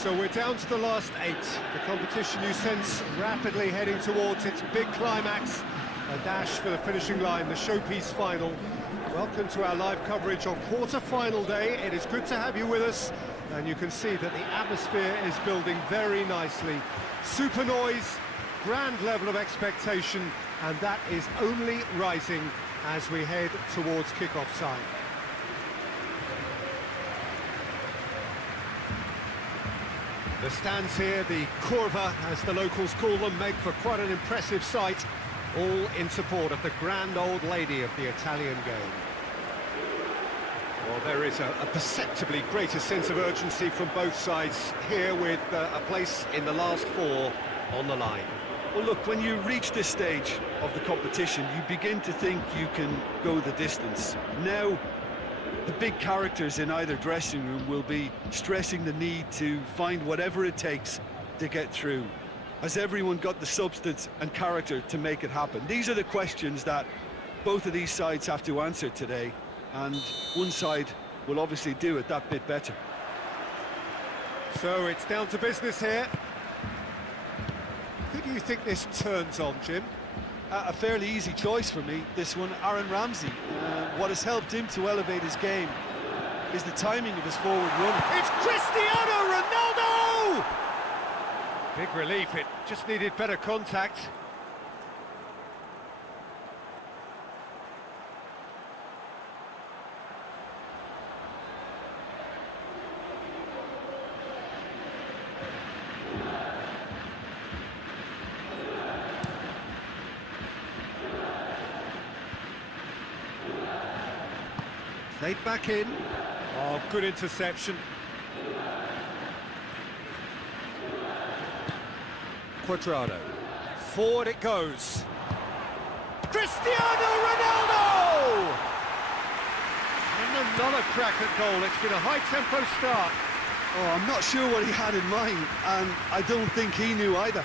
So we're down to the last 8. The competition you sense rapidly heading towards its big climax. A dash for the finishing line, the showpiece final. Welcome to our live coverage on quarter-final day. It is good to have you with us, and you can see that the atmosphere is building very nicely. Super noise, grand level of expectation, and that is only rising as we head towards kick-off time. The stands here, the curva, as the locals call them, make for quite an impressive sight, all in support of the grand old lady of the Italian game. Well, there is a perceptibly greater sense of urgency from both sides here, with a place in the last 4 on the line. Well, look, when you reach this stage of the competition, you begin to think you can go the distance. Now, the big characters in either dressing room will be stressing the need to find whatever it takes to get through. Has everyone got the substance and character to make it happen? These are the questions that both of these sides have to answer today, and one side will obviously do it that bit better. So it's down to business here. Who do you think this turns on, Jim? A fairly easy choice for me, this one, Aaron Ramsey. What has helped him to elevate his game is the timing of his forward run. It's Cristiano Ronaldo! Big relief, it just needed better contact. Played back in. Oh, good interception. Cuadrado. Forward it goes. Cristiano Ronaldo! And another crack at goal. It's been a high-tempo start. Oh, I'm not sure what he had in mind, and I don't think he knew either.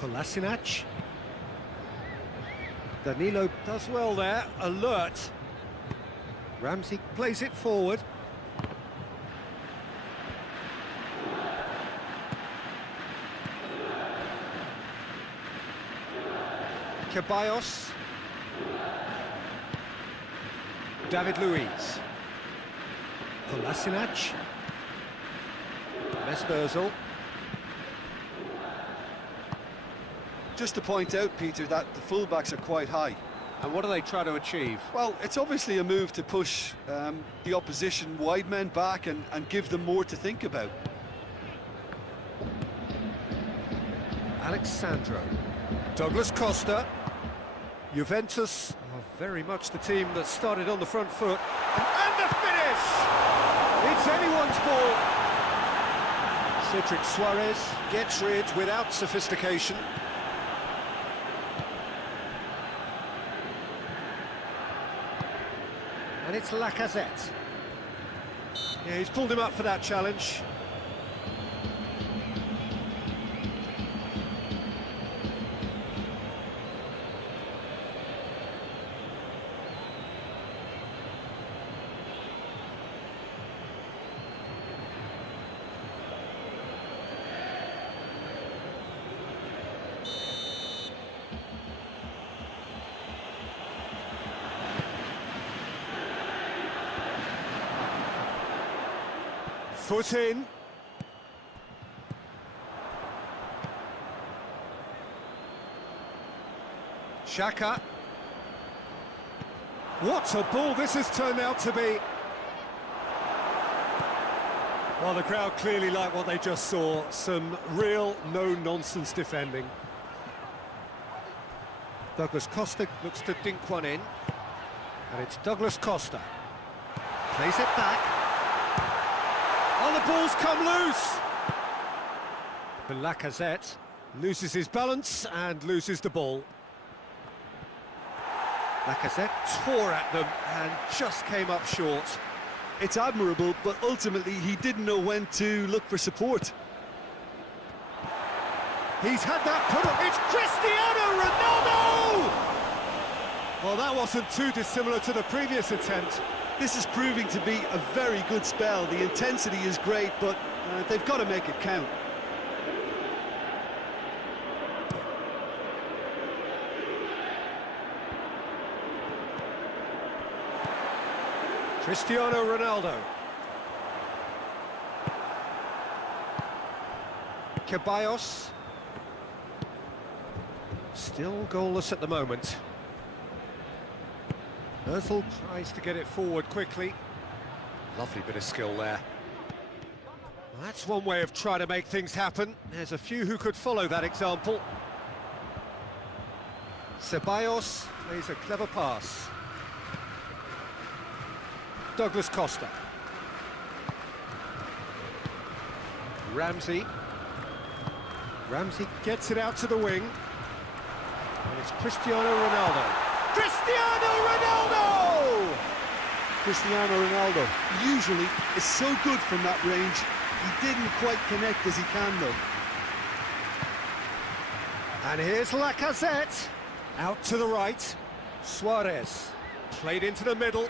Kolasinac. Danilo does well there, alert. Ramsey plays it forward. Ceballos. David Luiz. Kolasinac. Mesberzel. Just to point out, Peter, that the fullbacks are quite high. And what do they try to achieve? Well, it's obviously a move to push the opposition wide men back and give them more to think about. Alexandro. Douglas Costa. Juventus are very much the team that started on the front foot. And the finish! It's anyone's ball. Cedric Suarez gets rid without sophistication. And it's Lacazette. Yeah, he's pulled him up for that challenge. Foot in. Xhaka. What a ball this has turned out to be. Well, the crowd clearly like what they just saw. Some real no-nonsense defending. Douglas Costa looks to dink one in. And it's Douglas Costa. Plays it back. Oh, the ball's come loose! But Lacazette loses his balance and loses the ball. Lacazette tore at them and just came up short. It's admirable, but ultimately he didn't know when to look for support. He's had that put up. It's Cristiano Ronaldo! Well, that wasn't too dissimilar to the previous attempt. This is proving to be a very good spell. The intensity is great, but they've got to make it count. Cristiano Ronaldo. Ceballos. Still goalless at the moment. Özil tries to get it forward quickly. Lovely bit of skill there. Well, that's one way of trying to make things happen. There's a few who could follow that example. Ceballos plays a clever pass. Douglas Costa. Ramsey gets it out to the wing. And it's Cristiano Ronaldo. Cristiano Ronaldo! Cristiano Ronaldo usually is so good from that range. He didn't quite connect as he can, though. And here's Lacazette. Out to the right. Suarez. Played into the middle.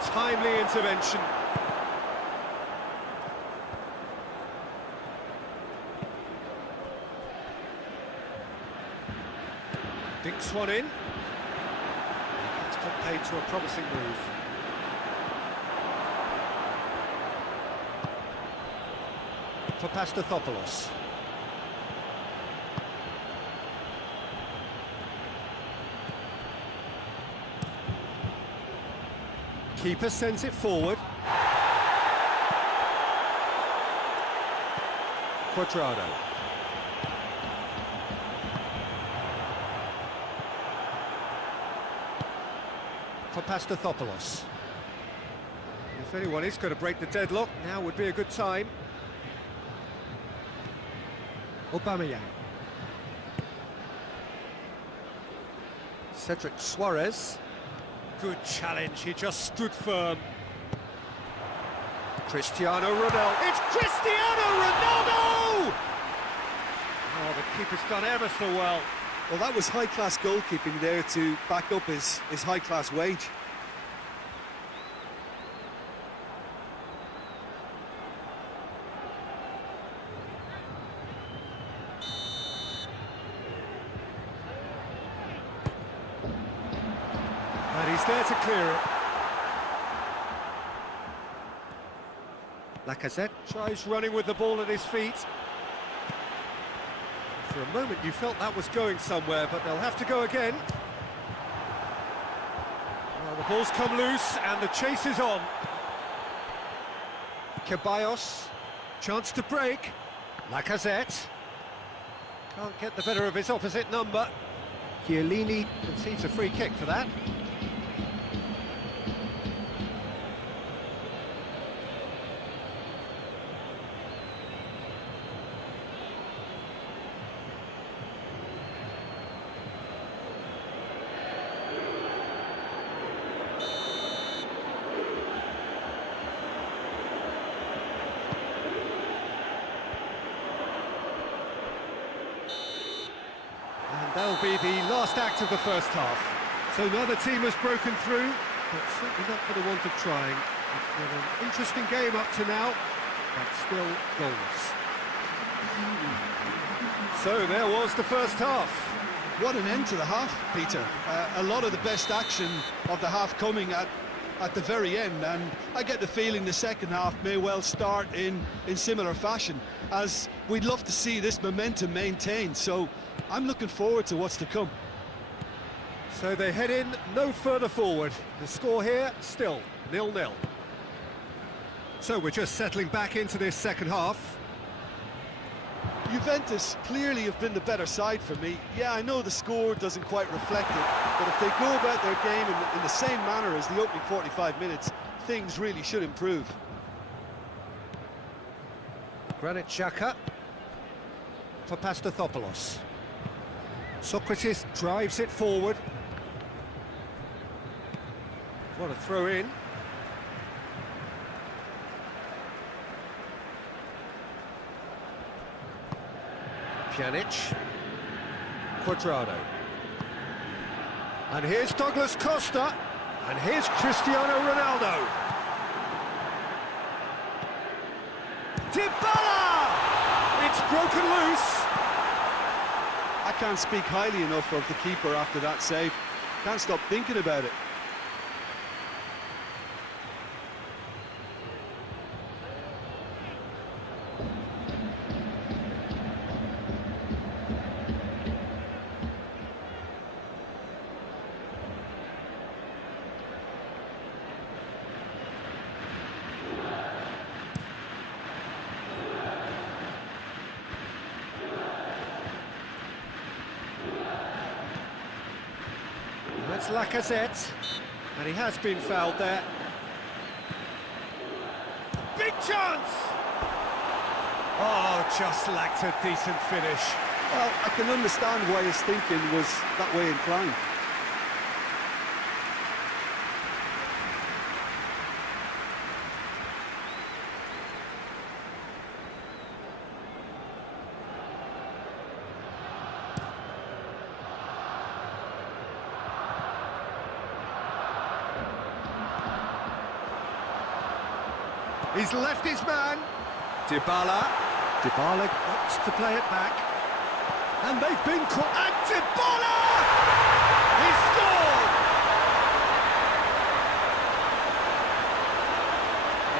Timely intervention. Dinks one in. It's got paid to a promising move. For Pastathopoulos. Keeper sends it forward. Cuadrado. For Pastathopoulos. If anyone is going to break the deadlock, now would be a good time. Aubameyang. Cedric Suarez. Good challenge, he just stood firm. Cristiano Ronaldo. It's Cristiano Ronaldo! Oh, the keeper's done ever so well. Well, that was high-class goalkeeping there to back up his high-class wage. And he's there to clear it. Lacazette tries running with the ball at his feet. For a moment you felt that was going somewhere, but they'll have to go again. Well, the ball's come loose and the chase is on. Ceballos, chance to break. Lacazette can't get the better of his opposite number. Chiellini concedes a free kick for that. That'll be the last act of the first half. So neither team has broken through, but certainly not for the want of trying. It's been an interesting game up to now, but still goalless. So there was the first half. What an end to the half, Peter. A lot of the best action of the half coming at the very end, and I get the feeling the second half may well start in similar fashion, as we'd love to see this momentum maintained. So I'm looking forward to what's to come. So they head in no further forward. The score here, still 0-0. So we're just settling back into this second half. Juventus clearly have been the better side for me. Yeah, I know the score doesn't quite reflect it, but if they go about their game in the same manner as the opening 45 minutes, things really should improve. Granit Xhaka for Pastathopoulos. Socrates drives it forward. What a throw in. Pjanic. Cuadrado. And here's Douglas Costa. And here's Cristiano Ronaldo. Dybala! It's broken loose. I can't speak highly enough of the keeper after that save. Can't stop thinking about it. That's Lacazette, and he has been fouled there. Big chance! Oh, just lacked a decent finish. Well, I can understand why his thinking was that way inclined. He's left his man. Dybala. Dybala wants to play it back. And they've been caught. And Dybala! He scored!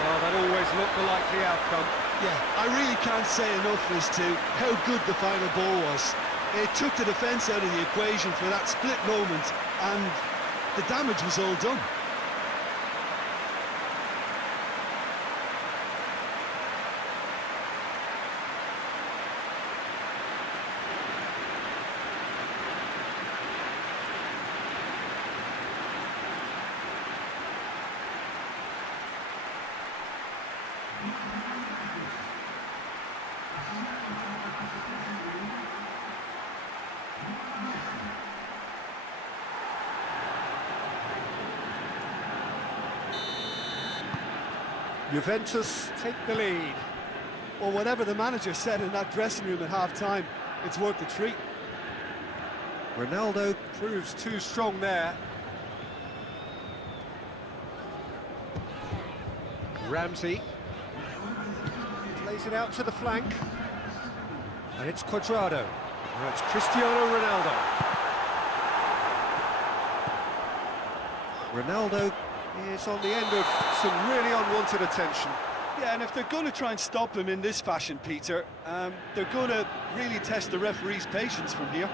Oh, that always looked the likely outcome. Yeah, I really can't say enough as to how good the final ball was. It took the defence out of the equation for that split moment, and the damage was all done. Juventus take the lead. Well, whatever the manager said in that dressing room at half-time, it's worth the treat. Ronaldo proves too strong there. Ramsey plays it out to the flank, and it's Cuadrado. Now it's Cristiano Ronaldo. Ronaldo is on the end of some really unwanted attention. Yeah, and if they're going to try and stop him in this fashion, Peter, they're going to really test the referee's patience from here.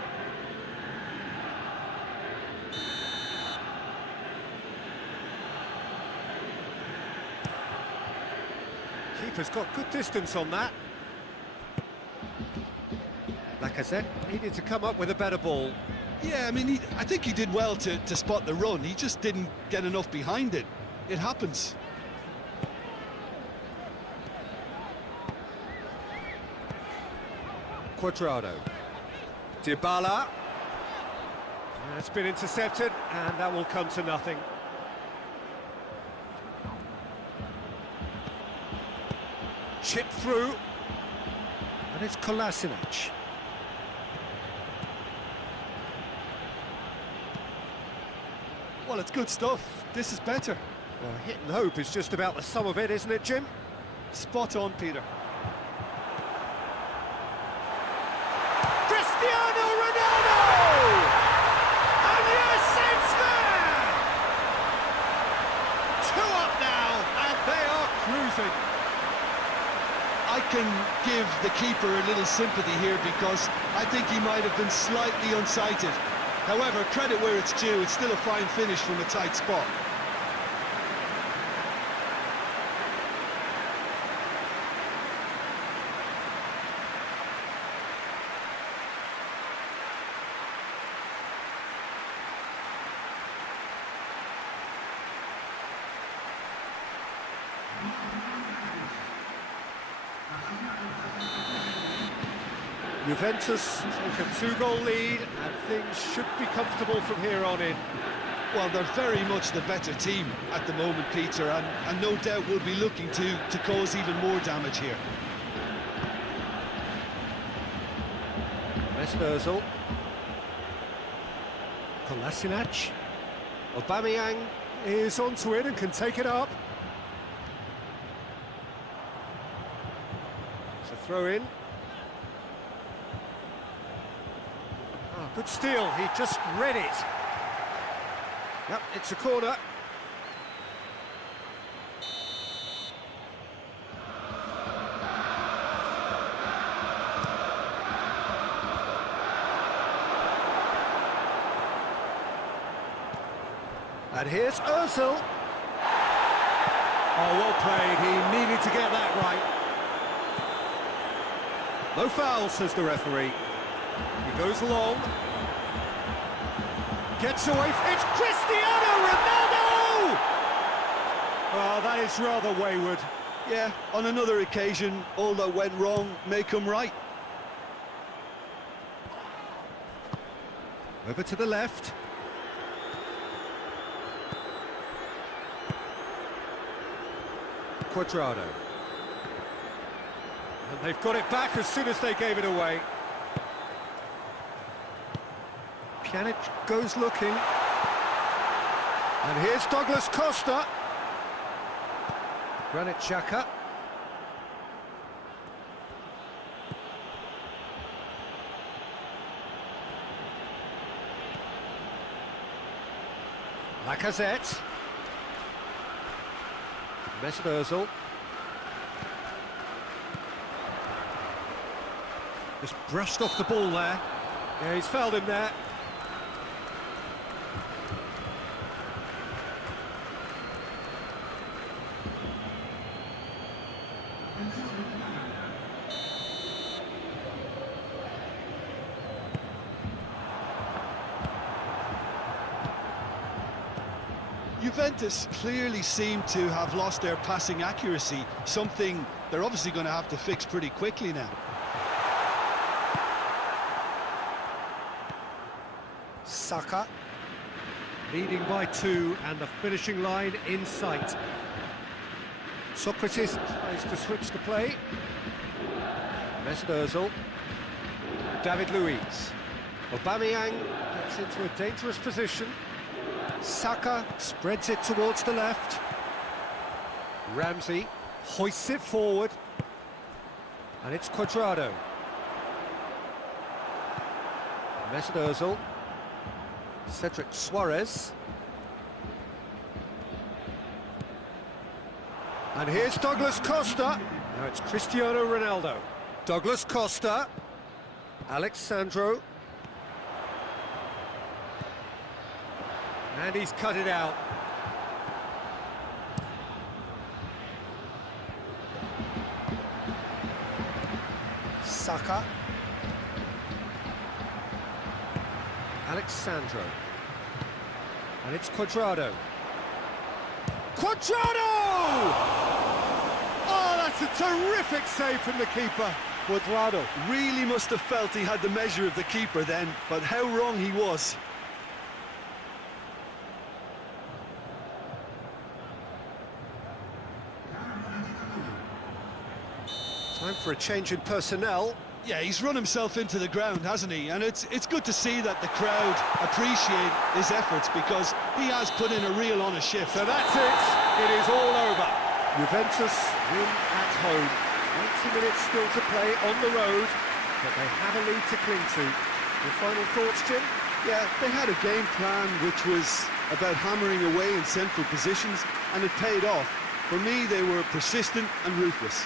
Keeper's got good distance on that. Lacazette needed to come up with a better ball. Yeah, I mean, I think he did well to spot the run. He just didn't get enough behind it. It happens. Cuadrado. Dybala. That's been intercepted, and that will come to nothing. Chip through, and it's Kolasinac. Well, it's good stuff. This is better. Well, hit and hope is just about the sum of it, isn't it, Jim? Spot on, Peter. Cristiano Ronaldo! And yes, it's there! 2 up now, and they are cruising. I can give the keeper a little sympathy here because I think he might have been slightly unsighted. However, credit where it's due, it's still a fine finish from a tight spot. Juventus take a 2-goal lead, and things should be comfortable from here on in. Well, they're very much the better team at the moment, Peter, and no doubt will be looking to cause even more damage here. Mesut Ozil. Kolasinac. Aubameyang is onto it and can take it up. Throw in. Oh, good steal, he just read it. Yep, it's a corner. And here's Ozil. Oh, well played, he needed to get that right. No foul, says the referee. He goes long. Gets away, it's Cristiano Ronaldo! Oh, that is rather wayward. Yeah, on another occasion, all that went wrong may come right. Over to the left. Cuadrado. And they've got it back as soon as they gave it away. Pjanic goes looking. And here's Douglas Costa. Granit Xhaka. Lacazette. Mesut Ozil. Just brushed off the ball there. Yeah, he's fouled him there. Juventus clearly seem to have lost their passing accuracy, something they're obviously going to have to fix pretty quickly now. Saka leading by 2 and the finishing line in sight. Socrates tries to switch the play. Mesut Ozil. David Luiz. Aubameyang gets into a dangerous position. Saka spreads it towards the left. Ramsey hoists it forward. And it's Cuadrado. Mesut Ozil. Cedric Suarez. And here's Douglas Costa. Now it's Cristiano Ronaldo. Douglas Costa. Alex Sandro. And he's cut it out. Saka. Alex Sandro. And it's Cuadrado. Cuadrado! Oh, that's a terrific save from the keeper. Cuadrado. Really must have felt he had the measure of the keeper then, but how wrong he was. Time for a change in personnel. Yeah, he's run himself into the ground, hasn't he? And it's good to see that the crowd appreciate his efforts, because he has put in a real honest shift. So that's it. It is all over. Juventus win at home. 90 minutes still to play on the road, but they have a lead to cling to. Your final thoughts, Jim? Yeah, they had a game plan which was about hammering away in central positions, and it paid off. For me, they were persistent and ruthless.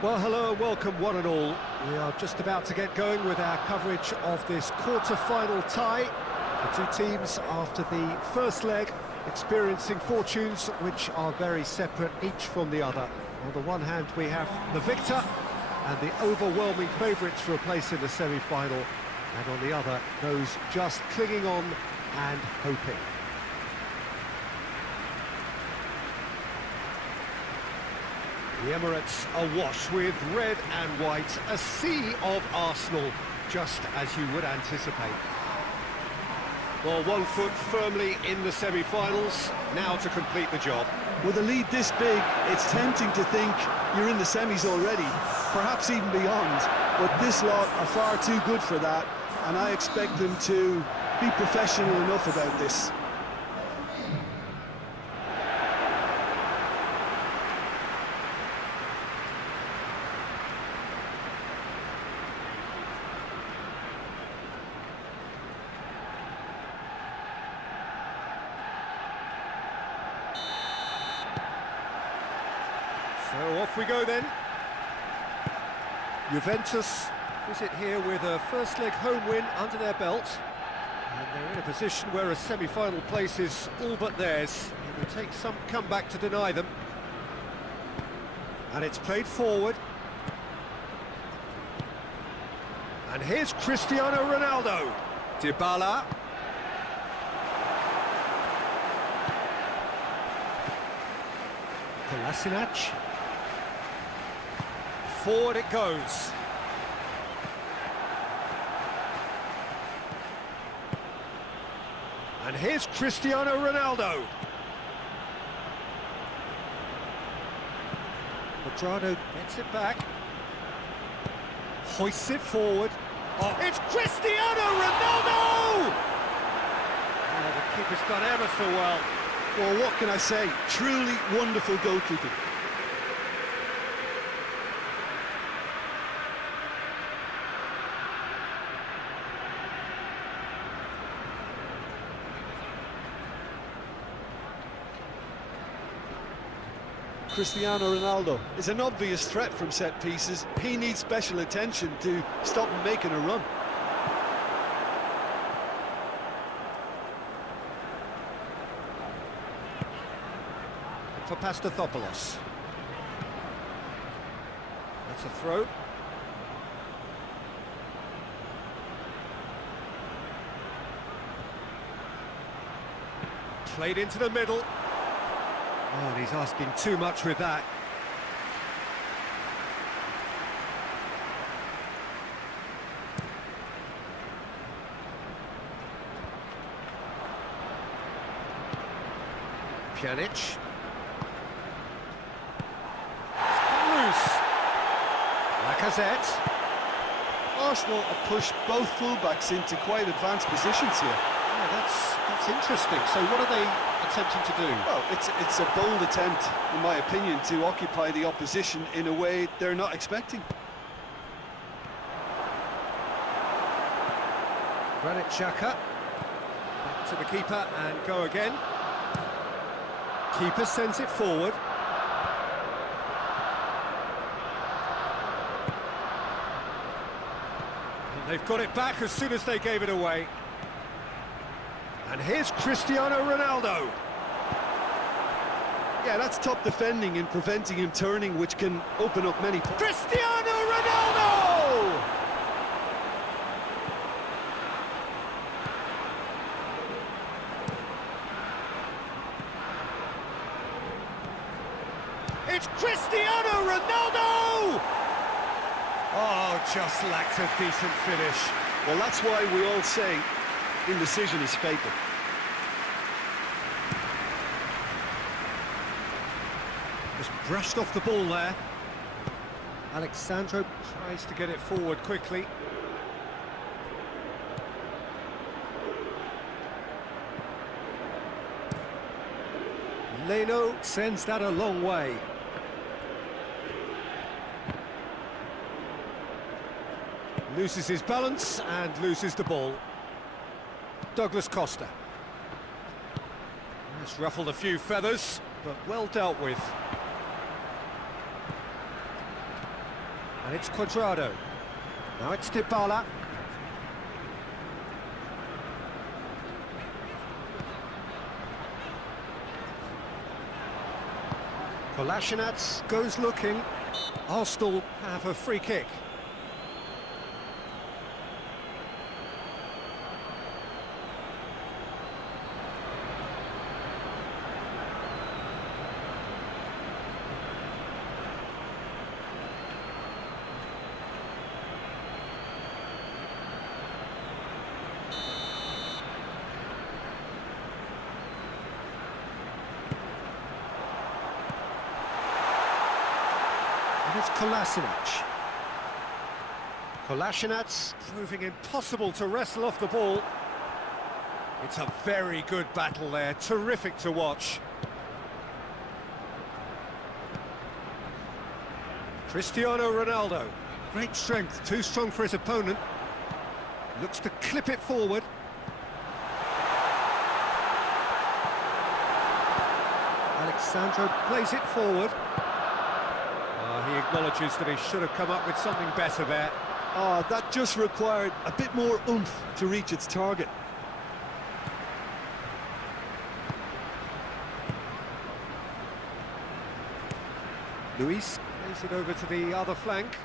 Well, hello and welcome one and all. We are just about to get going with our coverage of this quarter-final tie. The two teams, after the first leg, experiencing fortunes which are very separate, each from the other. On the one hand, we have the victor and the overwhelming favourites for a place in the semi-final, and on the other, those just clinging on and hoping. The Emirates awash with red and white, a sea of Arsenal, just as you would anticipate. Well, 1 foot firmly in the semi-finals, now to complete the job. With a lead this big, it's tempting to think you're in the semis already, perhaps even beyond, but this lot are far too good for that, and I expect them to be professional enough about this. So off we go then. Juventus visit here with a first leg home win under their belt. And they're in a position where a semi-final place is all but theirs. It will take some comeback to deny them. And it's played forward. And here's Cristiano Ronaldo. Dybala. Kolasinac. Forward it goes. And here's Cristiano Ronaldo. Quadrado gets it back. Hoists it forward. Oh, it's Cristiano Ronaldo! Oh, the keeper's done ever so well. Well, what can I say? Truly wonderful goalkeeping. Cristiano Ronaldo is an obvious threat from set pieces. He needs special attention to stop him making a run. For Pastathopoulos. That's a throw. Played into the middle. Oh, and he's asking too much with that. Pjanic. Loose. Lacazette. Arsenal have pushed both fullbacks into quite advanced positions here. Yeah, that's interesting. So what are they attempting to do? Well, it's a bold attempt, in my opinion, to occupy the opposition in a way they're not expecting. Granit Xhaka. Back to the keeper and go again. Keeper sends it forward. And they've got it back as soon as they gave it away. And here's Cristiano Ronaldo. Yeah, that's top defending and preventing him turning, which can open up many... Cristiano Ronaldo! It's Cristiano Ronaldo! Oh, just lacked a decent finish. Well, that's why we all say indecision is fatal. Just brushed off the ball there. Alexandro tries to get it forward quickly. Leno sends that a long way. Loses his balance and loses the ball. Douglas Costa. It's ruffled a few feathers, but well dealt with. And it's Cuadrado. Now it's Dybala. Kolasinac goes looking. Arsenal have a free kick. And it's Kolasinac. Kolasinac proving impossible to wrestle off the ball. It's a very good battle there, terrific to watch. Cristiano Ronaldo, great strength, too strong for his opponent. Looks to clip it forward. Alexandro plays it forward. He acknowledges that he should have come up with something better there. Oh, that just required a bit more oomph to reach its target. Luis plays it over to the other flank.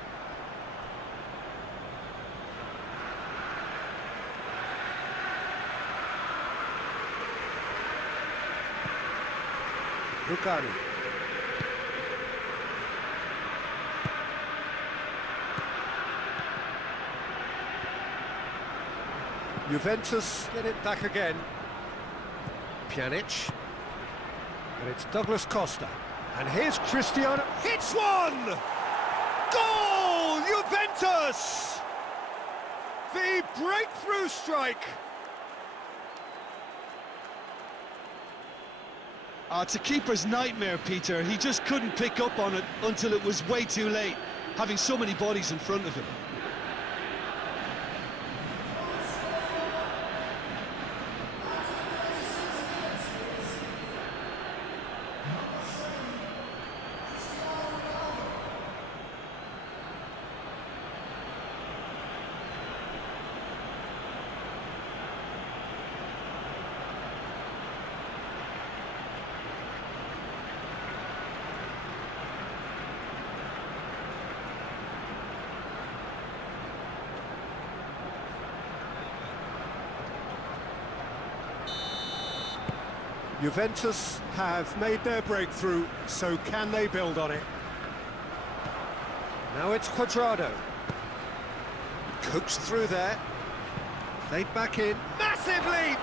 Rukani. Juventus get it back again. Pjanic. And it's Douglas Costa. And here's Cristiano. Hits one! Goal! Juventus! The breakthrough strike! It's a keeper's nightmare, Peter. He just couldn't pick up on it until it was way too late, having so many bodies in front of him. Juventus have made their breakthrough, so can they build on it? Now it's Cuadrado. Cooks through there. Played back in. Massive leap!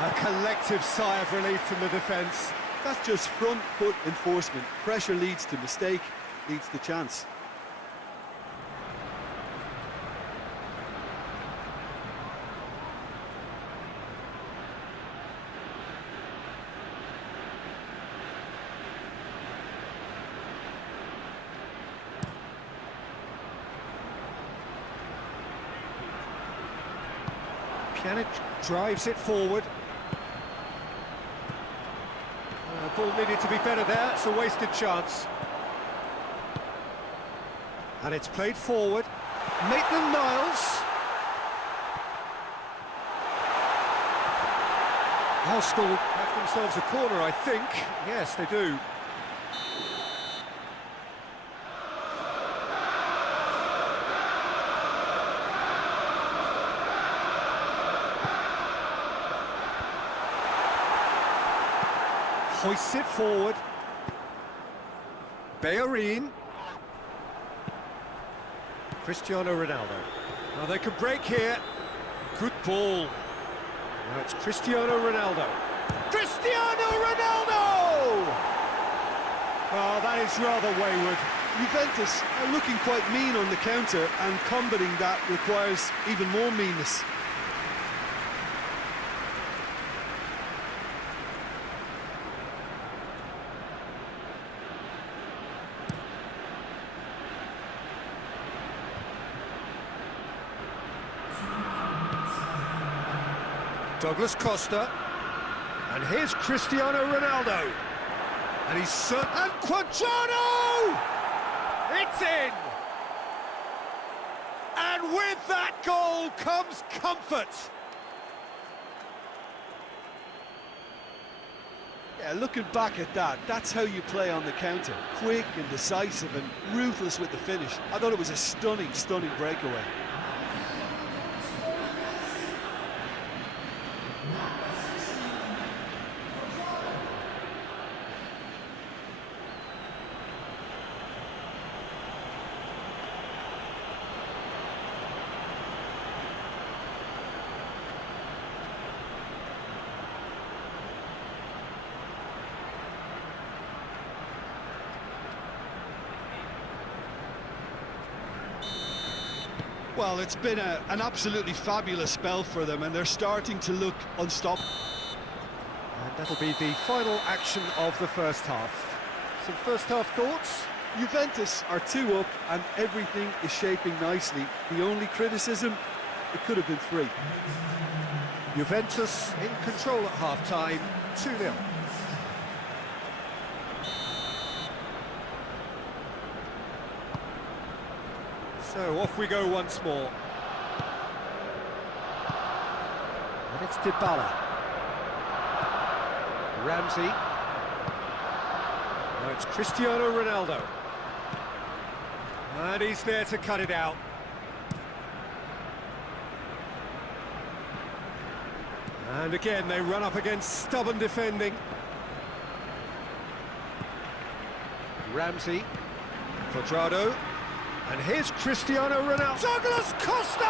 A collective sigh of relief from the defence. That's just front foot enforcement. Pressure leads to mistake, leads to chance. Pjanic drives it forward. Ball needed to be better there, it's a wasted chance. And it's played forward. Maitland-Niles. Arsenal have themselves a corner, I think. Yes, they do. Hoists it forward. Bellerin. Cristiano Ronaldo. Now they could break here. Good ball. Now it's Cristiano Ronaldo. Cristiano Ronaldo! Oh, that is rather wayward. Juventus are looking quite mean on the counter, and combating that requires even more meanness. Douglas Costa, and here's Cristiano Ronaldo, and he's and Cuadrado! It It's in! And with that goal comes comfort. Yeah, looking back at that, that's how you play on the counter. Quick and decisive and ruthless with the finish. I thought it was a stunning, stunning breakaway. Well, it's been an absolutely fabulous spell for them, and they're starting to look unstoppable. And that'll be the final action of the first half. Some first half thoughts? Juventus are 2 up, and everything is shaping nicely. The only criticism, it could have been 3. Juventus in control at half-time, 2-0. So off we go once more. And it's Dybala. Ramsey. Now it's Cristiano Ronaldo. And he's there to cut it out. And again, they run up against stubborn defending. Ramsey. Cuadrado. And here's Cristiano Ronaldo. Douglas Costa!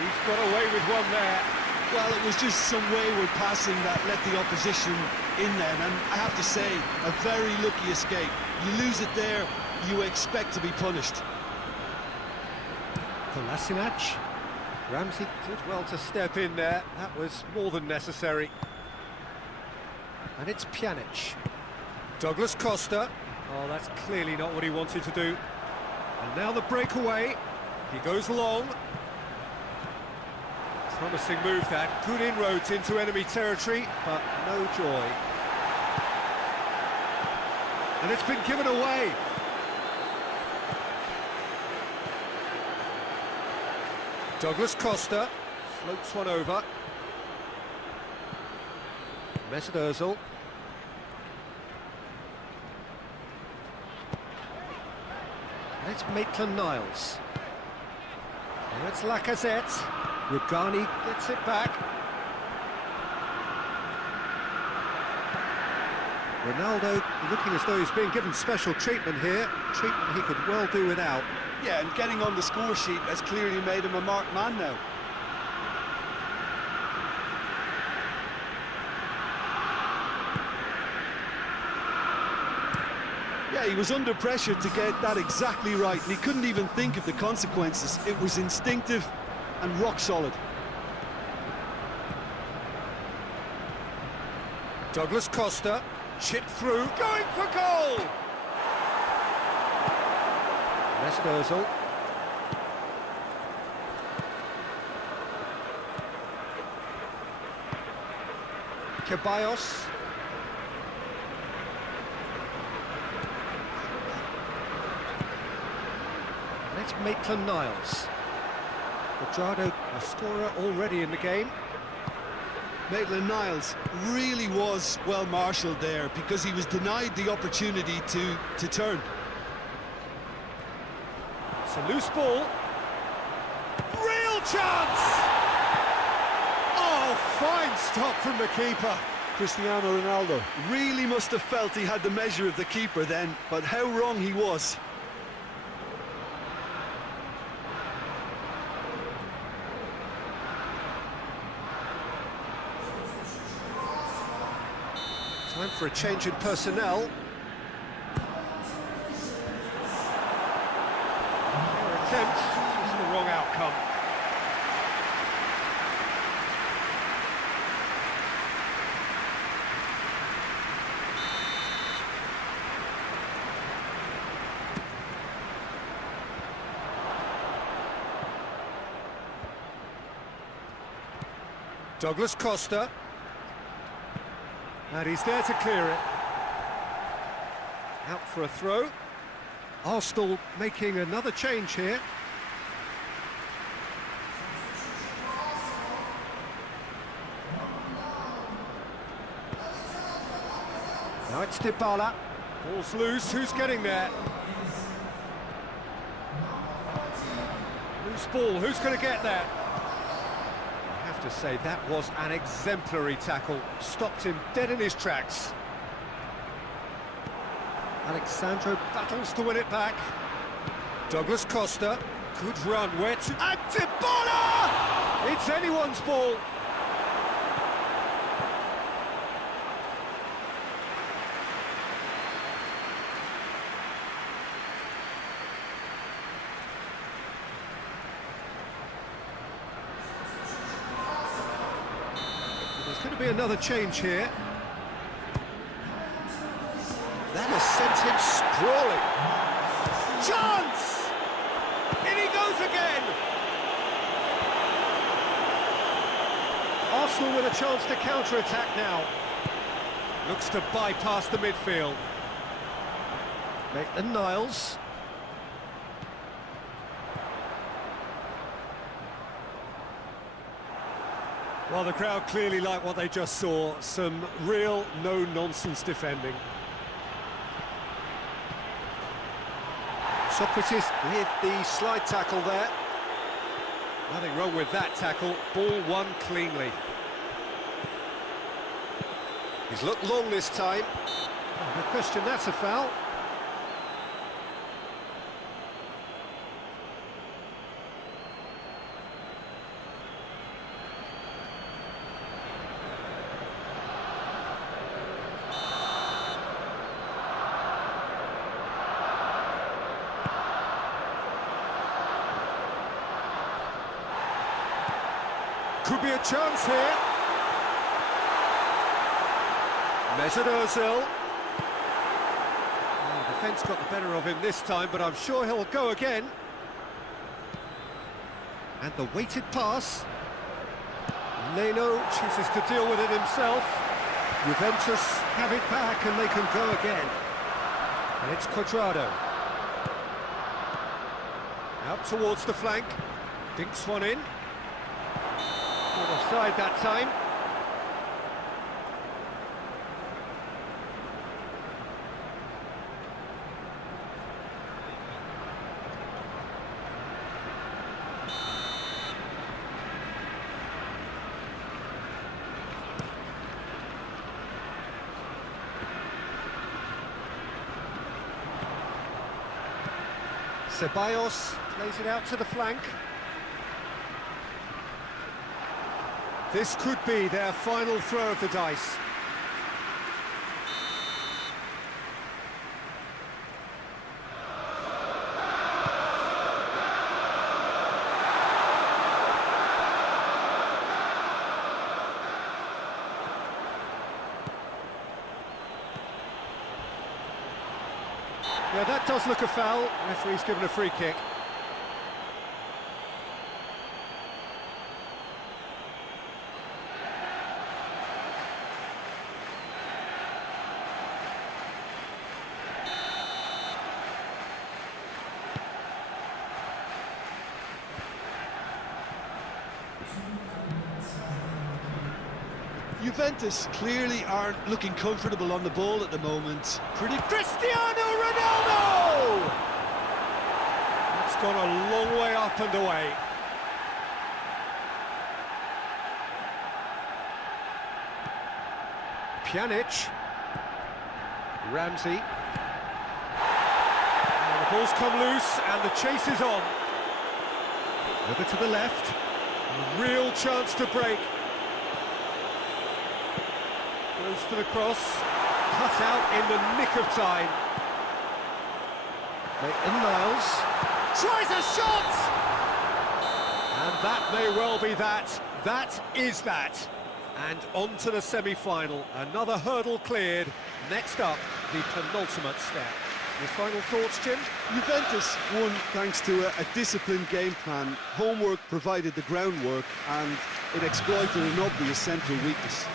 He's got away with one there. Well, it was just some wayward passing that let the opposition in then, and I have to say, a very lucky escape. You lose it there, you expect to be punished. Kolasinac. Ramsey did well to step in there. That was more than necessary. And it's Pjanic. Douglas Costa. Oh, that's clearly not what he wanted to do. And now the breakaway. He goes long. Promising move that. Good inroads into enemy territory, but no joy. And it's been given away. Douglas Costa floats one over. Mesut Ozil. And it's Maitland-Niles. And it's Lacazette. Rugani gets it back. Ronaldo looking as though he's being given special treatment here. Treatment he could well do without. Yeah, and getting on the score sheet has clearly made him a marked man now. Yeah, he was under pressure to get that exactly right, and he couldn't even think of the consequences. It was instinctive and rock solid. Douglas Costa, chipped through, going for goal! Mesut Ozil. Ceballos. And it's Maitland-Niles. Cuadrado, a scorer already in the game. Maitland-Niles really was well marshalled there because he was denied the opportunity to turn. It's a loose ball. Real chance! Oh, fine stop from the keeper. Cristiano Ronaldo really must have felt he had the measure of the keeper then, but how wrong he was. Time for a change in personnel. Their attempt is the wrong outcome. Douglas Costa. And he's there to clear it. Out for a throw. Arsenal making another change here. Now it's Dybala. Ball's loose, who's getting there? Loose ball, who's going to get there? I have to say, that was an exemplary tackle. Stopped him dead in his tracks. Alexandro battles to win it back. Douglas Costa, good run, where to... And Dybala! It's anyone's ball. There's going to be another change here. That has sent him sprawling. Chance! In he goes again! Arsenal with a chance to counter-attack now. Looks to bypass the midfield. Maitland-Niles. Well, the crowd clearly like what they just saw. Some real no-nonsense defending. Socrates with the slide tackle there. Nothing wrong with that tackle. Ball won cleanly. He's looked long this time. No question, that's a foul. Could be a chance here. Mesut Ozil. The defence got the better of him this time, but I'm sure he'll go again. And the weighted pass. Leno chooses to deal with it himself. Juventus have it back and they can go again. And it's Cuadrado. Out towards the flank. Dinks one in. Offside that time. Ceballos plays it out to the flank. This could be their final throw of the dice. Yeah, that does look a foul. Referee's given a free kick. Juventus clearly aren't looking comfortable on the ball at the moment. Cristiano Ronaldo! That's gone a long way up and away. Pjanic. Ramsey. And the ball's come loose and the chase is on. Over to the left. A real chance to break. Goes for the cross, cut out in the nick of time. Maitland-Niles tries a shot! And that may well be that. That is that. And on to the semi-final. Another hurdle cleared. Next up, the penultimate step. Your final thoughts, Jim? Juventus won thanks to a disciplined game plan. Homework provided the groundwork and it exploited an obvious central weakness.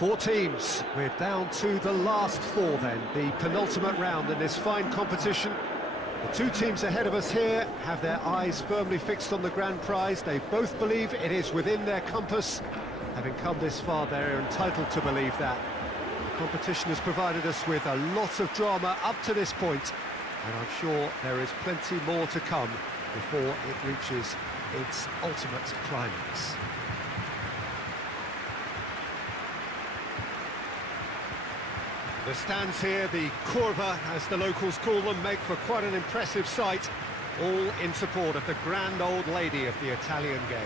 Four teams. We're down to the last four then, the penultimate round in this fine competition. The two teams ahead of us here have their eyes firmly fixed on the grand prize. They both believe it is within their compass. Having come this far, they're entitled to believe that. The competition has provided us with a lot of drama up to this point, and I'm sure there is plenty more to come before it reaches its ultimate climax. The stands here, the curva, as the locals call them, make for quite an impressive sight, all in support of the grand old lady of the Italian game.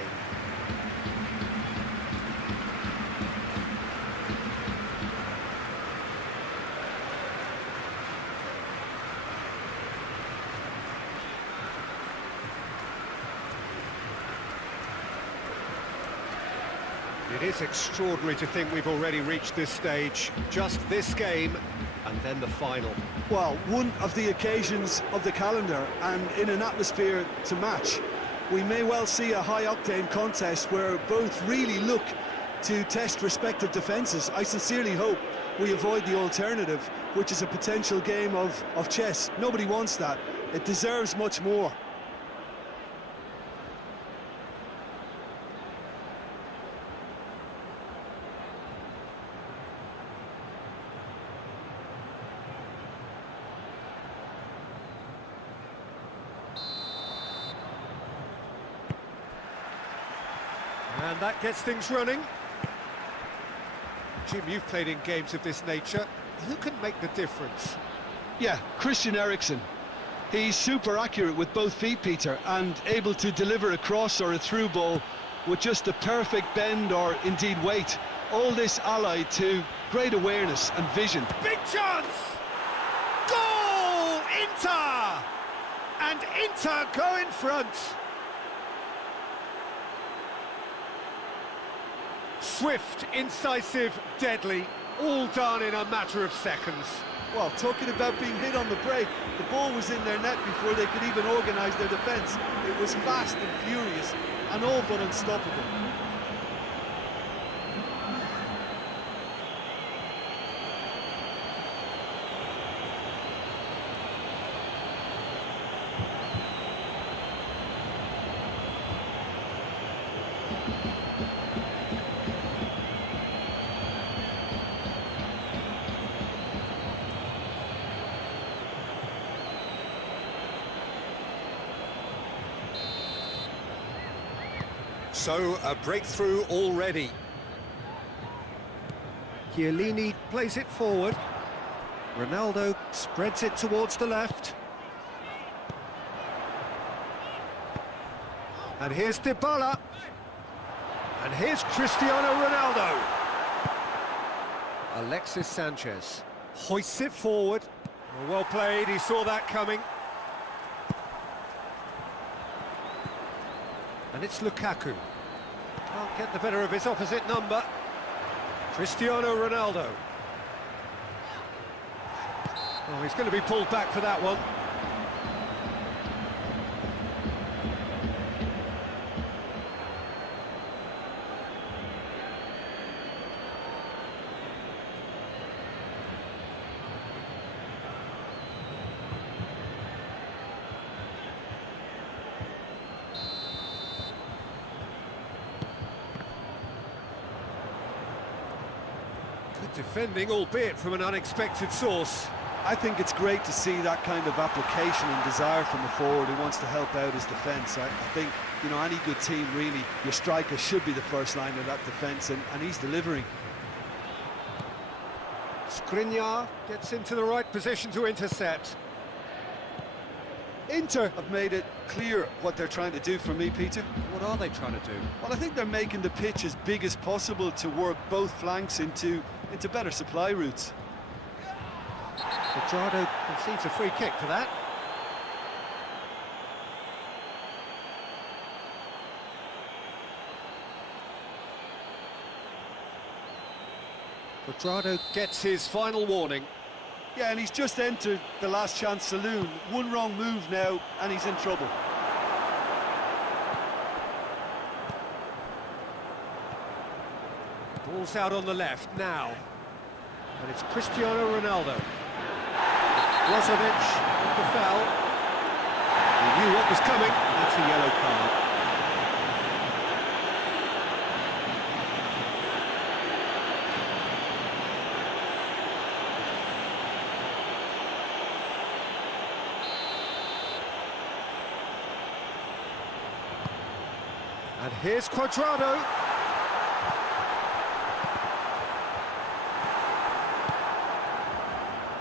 It is extraordinary to think we've already reached this stage, just this game, and then the final. Well, one of the occasions of the calendar, and in an atmosphere to match. We may well see a high-octane contest where both really look to test respective defences. I sincerely hope we avoid the alternative, which is a potential game of chess. Nobody wants that. It deserves much more. And that gets things running. Jim, you've played in games of this nature. Who can make the difference? Yeah, Christian Eriksen. He's super accurate with both feet, Peter, and able to deliver a cross or a through ball with just the perfect bend or indeed weight. All this allied to great awareness and vision. Big chance! Goal! Inter! And Inter go in front. Swift, incisive, deadly, all done in a matter of seconds. Well, talking about being hit on the break, the ball was in their net before they could even organise their defence. It was fast and furious, and all but unstoppable. So, a breakthrough already. Chiellini plays it forward. Ronaldo spreads it towards the left. And here's Dybala. And here's Cristiano Ronaldo. Alexis Sanchez hoists it forward. Well played, he saw that coming. And it's Lukaku. Can't get the better of his opposite number. Cristiano Ronaldo. Oh, he's going to be pulled back for that one. Defending, albeit from an unexpected source. I think it's great to see that kind of application and desire from a forward who wants to help out his defence. I think, you know, any good team, really, your striker should be the first line of that defence, and he's delivering. Skriniar gets into the right position to intercept. Inter have made it clear what they're trying to do for me, Peter. What are they trying to do? Well, I think they're making the pitch as big as possible to work both flanks into better supply routes. Quadrado concedes a free kick for that. Quadrado gets his final warning. Yeah, and he's just entered the last chance saloon. One wrong move now, and he's in trouble. Ball Ball's out on the left now. And it's Cristiano Ronaldo. Brozovic with the foul. He knew what was coming. That's a yellow card. And here's Cuadrado.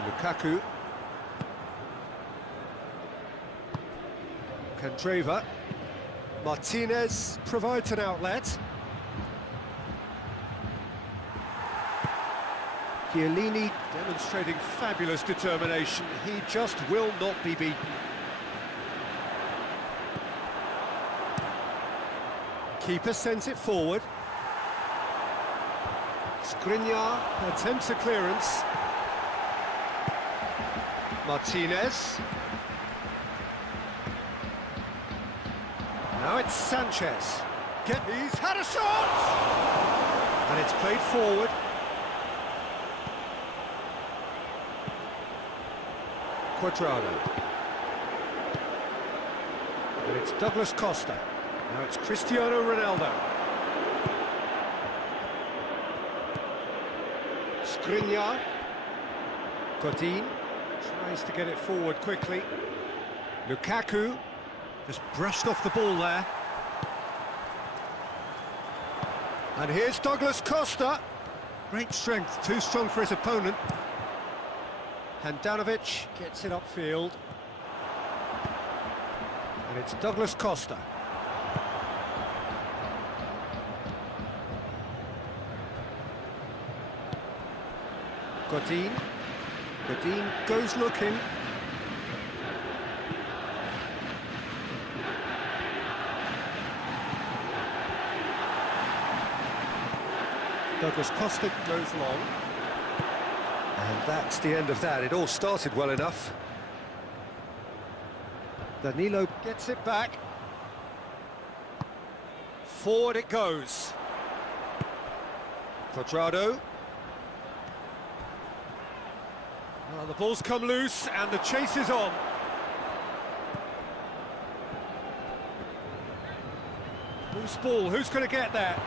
Lukaku. Candreva. Martinez provides an outlet. Chiellini demonstrating fabulous determination. He just will not be beaten. Keeper sends it forward. Skriniar attempts a clearance. Martinez. Now it's Sanchez. He's had a shot! And it's played forward. Cuadrado. And it's Douglas Costa. Now it's Cristiano Ronaldo. Skriniar. Godin tries to get it forward quickly. Lukaku just brushed off the ball there. And here's Douglas Costa. Great strength, too strong for his opponent. Handanovic gets it upfield. And it's Douglas Costa. Godin goes looking. Douglas Costa goes long. And that's the end of that. It all started well enough. Danilo gets it back. Forward it goes. Cuadrado. Well, the ball's come loose and the chase is on. Loose ball, who's going to get that?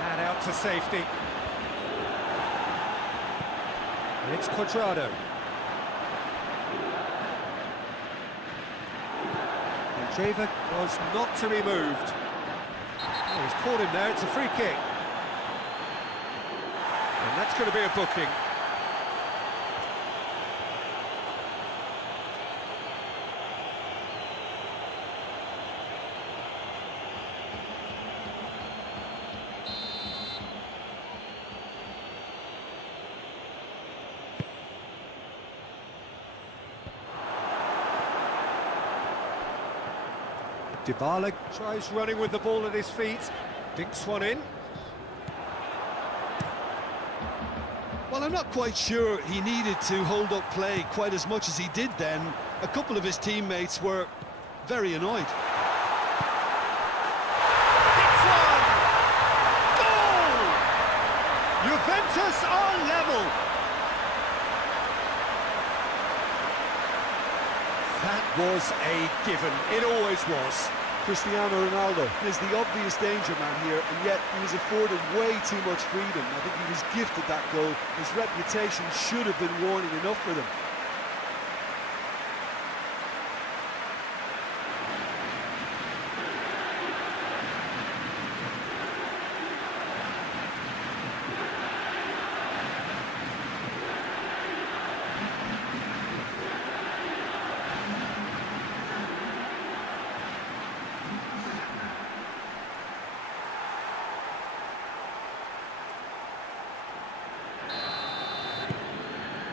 And out to safety. And it's Cuadrado. Candreva was not to be moved. Oh, he's caught him there, it's a free kick. And that's going to be a booking. Dybala tries running with the ball at his feet. Dinks one in. Well, I'm not quite sure he needed to hold up play quite as much as he did then. A couple of his teammates were very annoyed. It's one! Goal! Juventus are level! That was a given. It always was. Cristiano Ronaldo is the obvious danger man here, and yet he was afforded way too much freedom. I think he was gifted that goal. His reputation should have been warning enough for them.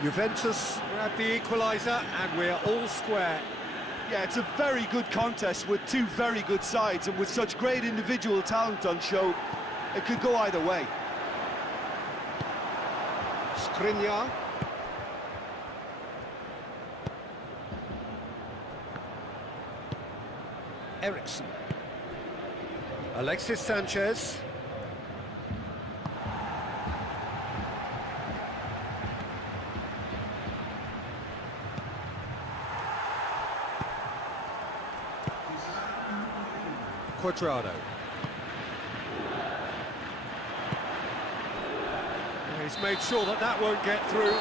Juventus grab the equaliser and we're all square. Yeah, it's a very good contest with two very good sides, and with such great individual talent on show, it could go either way. Skriniar. Eriksson. Alexis Sanchez. Cuadrado. He's made sure that that won't get through.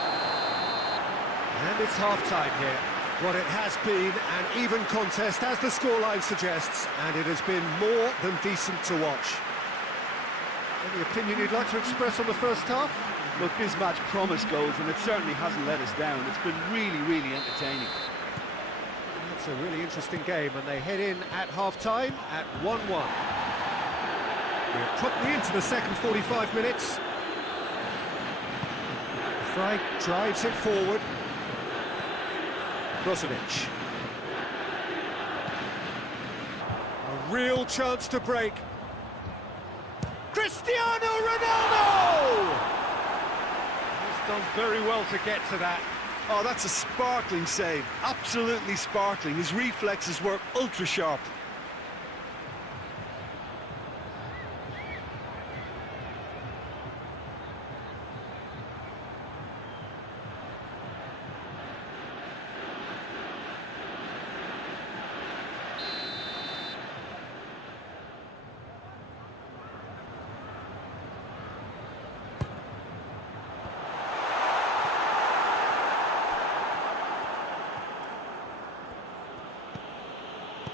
And it's half-time here. What it has been an even contest, as the scoreline suggests, and it has been more than decent to watch. Any opinion you'd like to express on the first half? Look, this match promised goals, and it certainly hasn't let us down. It's been really, really entertaining. It's a really interesting game, and they head in at half-time at 1-1. We're putting into the second 45 minutes. Fry drives it forward. Brozovic. A real chance to break. Cristiano Ronaldo! He's done very well to get to that. Oh, that's a sparkling save. Absolutely sparkling. His reflexes were ultra-sharp.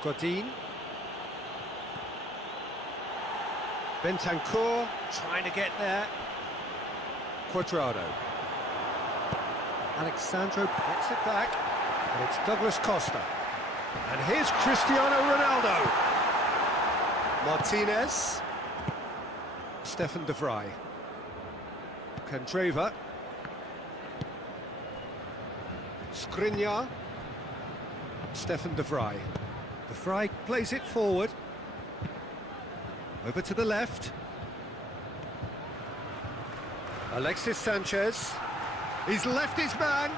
Godin. Bentancur trying to get there. Cuadrado. Alexandro gets it back, and it's Douglas Costa. And here's Cristiano Ronaldo. Martinez. Stefan de Vrij. Candreva. Skriniar. Stefan de Vrij. De Vrij plays it forward. Over to the left. Alexis Sanchez. He's left his man.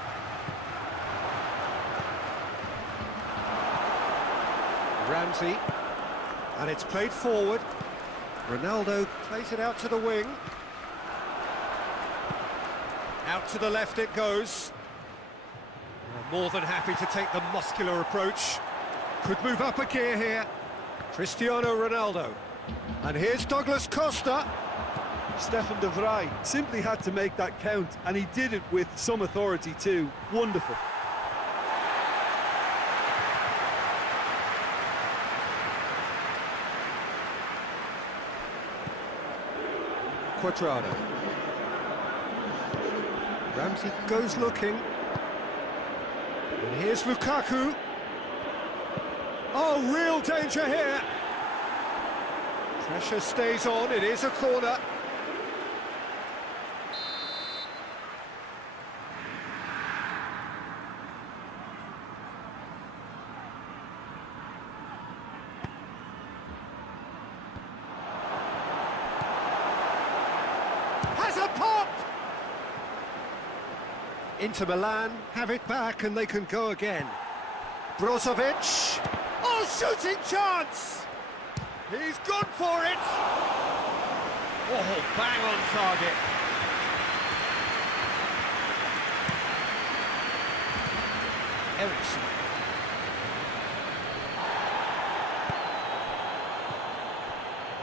Ramsey. And it's played forward. Ronaldo plays it out to the wing. Out to the left it goes. More than happy to take the muscular approach. Could move up a gear here. Cristiano Ronaldo. And here's Douglas Costa. Stefan de Vrij simply had to make that count, and he did it with some authority too. Wonderful. Cuadrado. Ramsey goes looking. And here's Lukaku. Oh, real danger here. Pressure stays on, it is a corner. Has a pop! Inter Milan have it back and they can go again. Brozovic. Oh, shooting chance! He's gone for it! Oh, bang on target. Ericsson.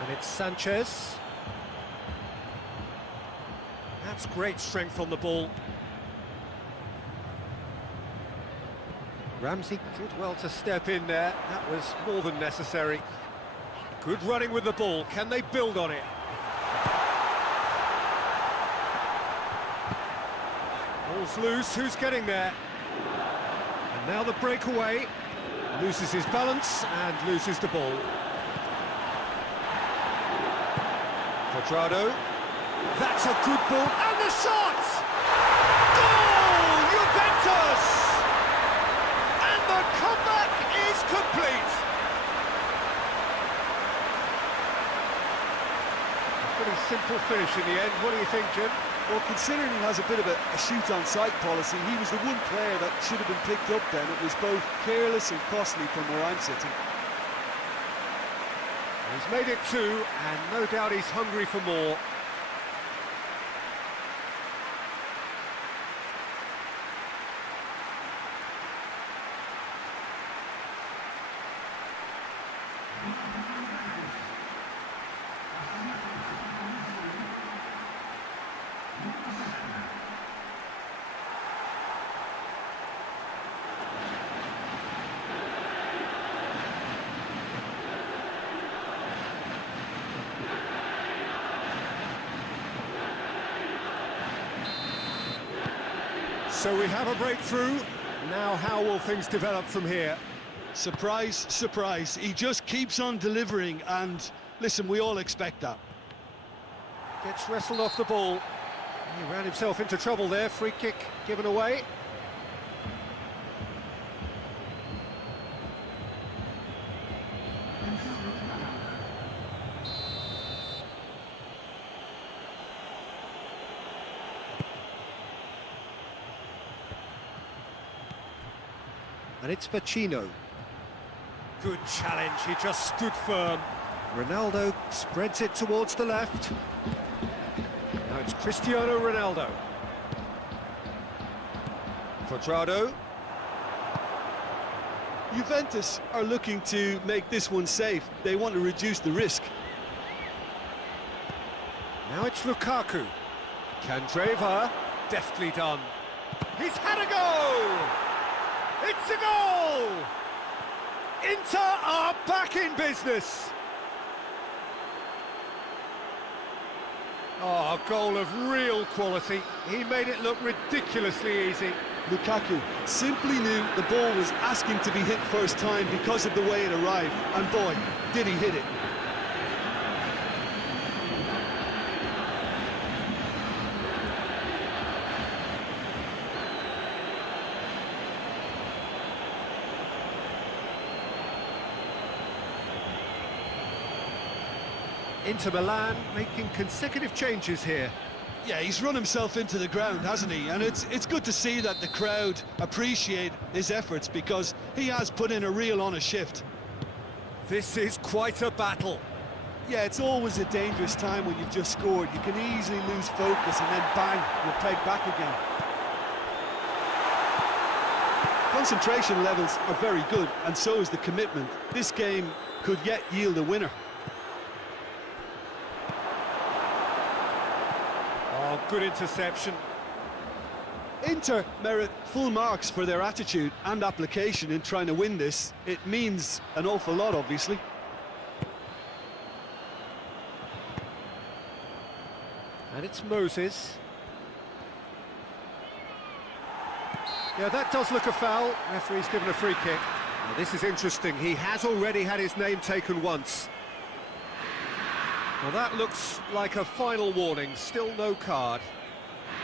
And it's Sanchez. That's great strength on the ball. Ramsey did well to step in there. That was more than necessary. Good running with the ball. Can they build on it? Ball's loose. Who's getting there? And now the breakaway. Loses his balance and loses the ball. Cuadrado. That's a good ball. And the shot! Goal! Juventus! And the comeback is complete. Pretty simple finish in the end. What do you think, Jim? Well, considering he has a bit of a shoot-on-sight policy, he was the one player that should have been picked up then. It was both careless and costly from where I'm sitting. He's made it two, and no doubt he's hungry for more. So we have a breakthrough. Now how will things develop from here? Surprise, surprise. He just keeps on delivering, and listen, we all expect that. Gets wrestled off the ball. He ran himself into trouble there. Free kick given away. And it's Vecino. Good challenge, he just stood firm. Ronaldo spreads it towards the left. Now it's Cristiano Ronaldo. Quadrado. Juventus are looking to make this one safe. They want to reduce the risk. Now it's Lukaku. Candreva, deftly done. He's had a go! It's a goal! Inter are back in business. Oh, a goal of real quality. He made it look ridiculously easy. Lukaku simply knew the ball was asking to be hit first time because of the way it arrived. And boy, did he hit it. Inter Milan making consecutive changes here. Yeah, he's run himself into the ground, hasn't he? And it's good to see that the crowd appreciate his efforts, because he has put in a real honest shift. This is quite a battle. Yeah, it's always a dangerous time when you've just scored. You can easily lose focus and then bang, you're pegged back again. Concentration levels are very good, and so is the commitment. This game could yet yield a winner. Oh, good interception. Inter merit full marks for their attitude and application in trying to win this. It means an awful lot, obviously. And it's Moses. Yeah, that does look a foul. Referee's given a free kick. Now, this is interesting. He has already had his name taken once. Well, that looks like a final warning. Still no card.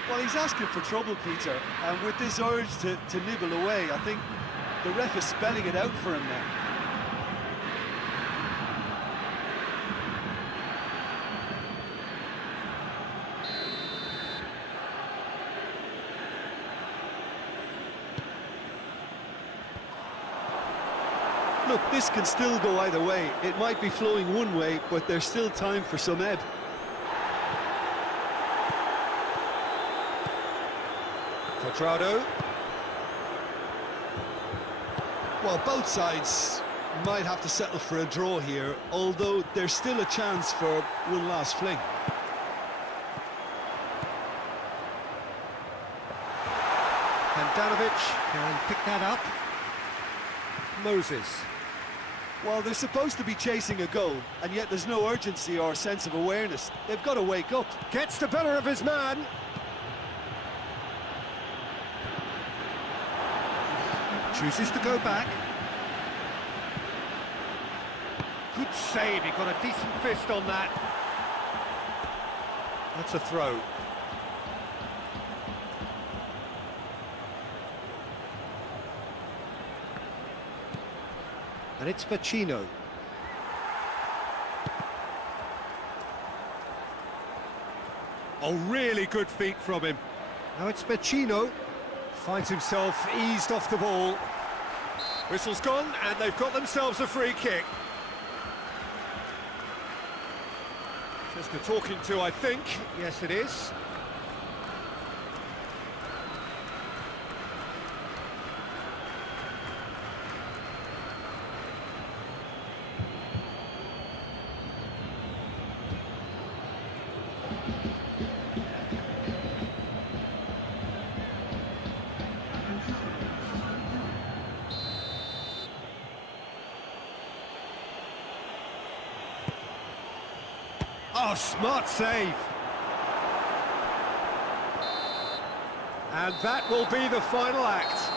Well, he's asking for trouble, Peter, and with this urge to nibble away, I think the ref is spelling it out for him there. Look, this can still go either way. It might be flowing one way, but there's still time for some ebb. Quadrado. Well, both sides might have to settle for a draw here, although there's still a chance for one last fling. Handanovic can pick that up. Moses. Well, they're supposed to be chasing a goal, and yet there's no urgency or sense of awareness. They've got to wake up. Gets the better of his man. Chooses to go back. Good save, he got a decent fist on that. That's a throw. And it's Vecino. Oh, really good feet from him. Now it's Vecino. Finds himself eased off the ball. Whistle's gone, and they've got themselves a free kick. Just a talking to, I think. Yes, it is. Oh, smart save. And that will be the final act.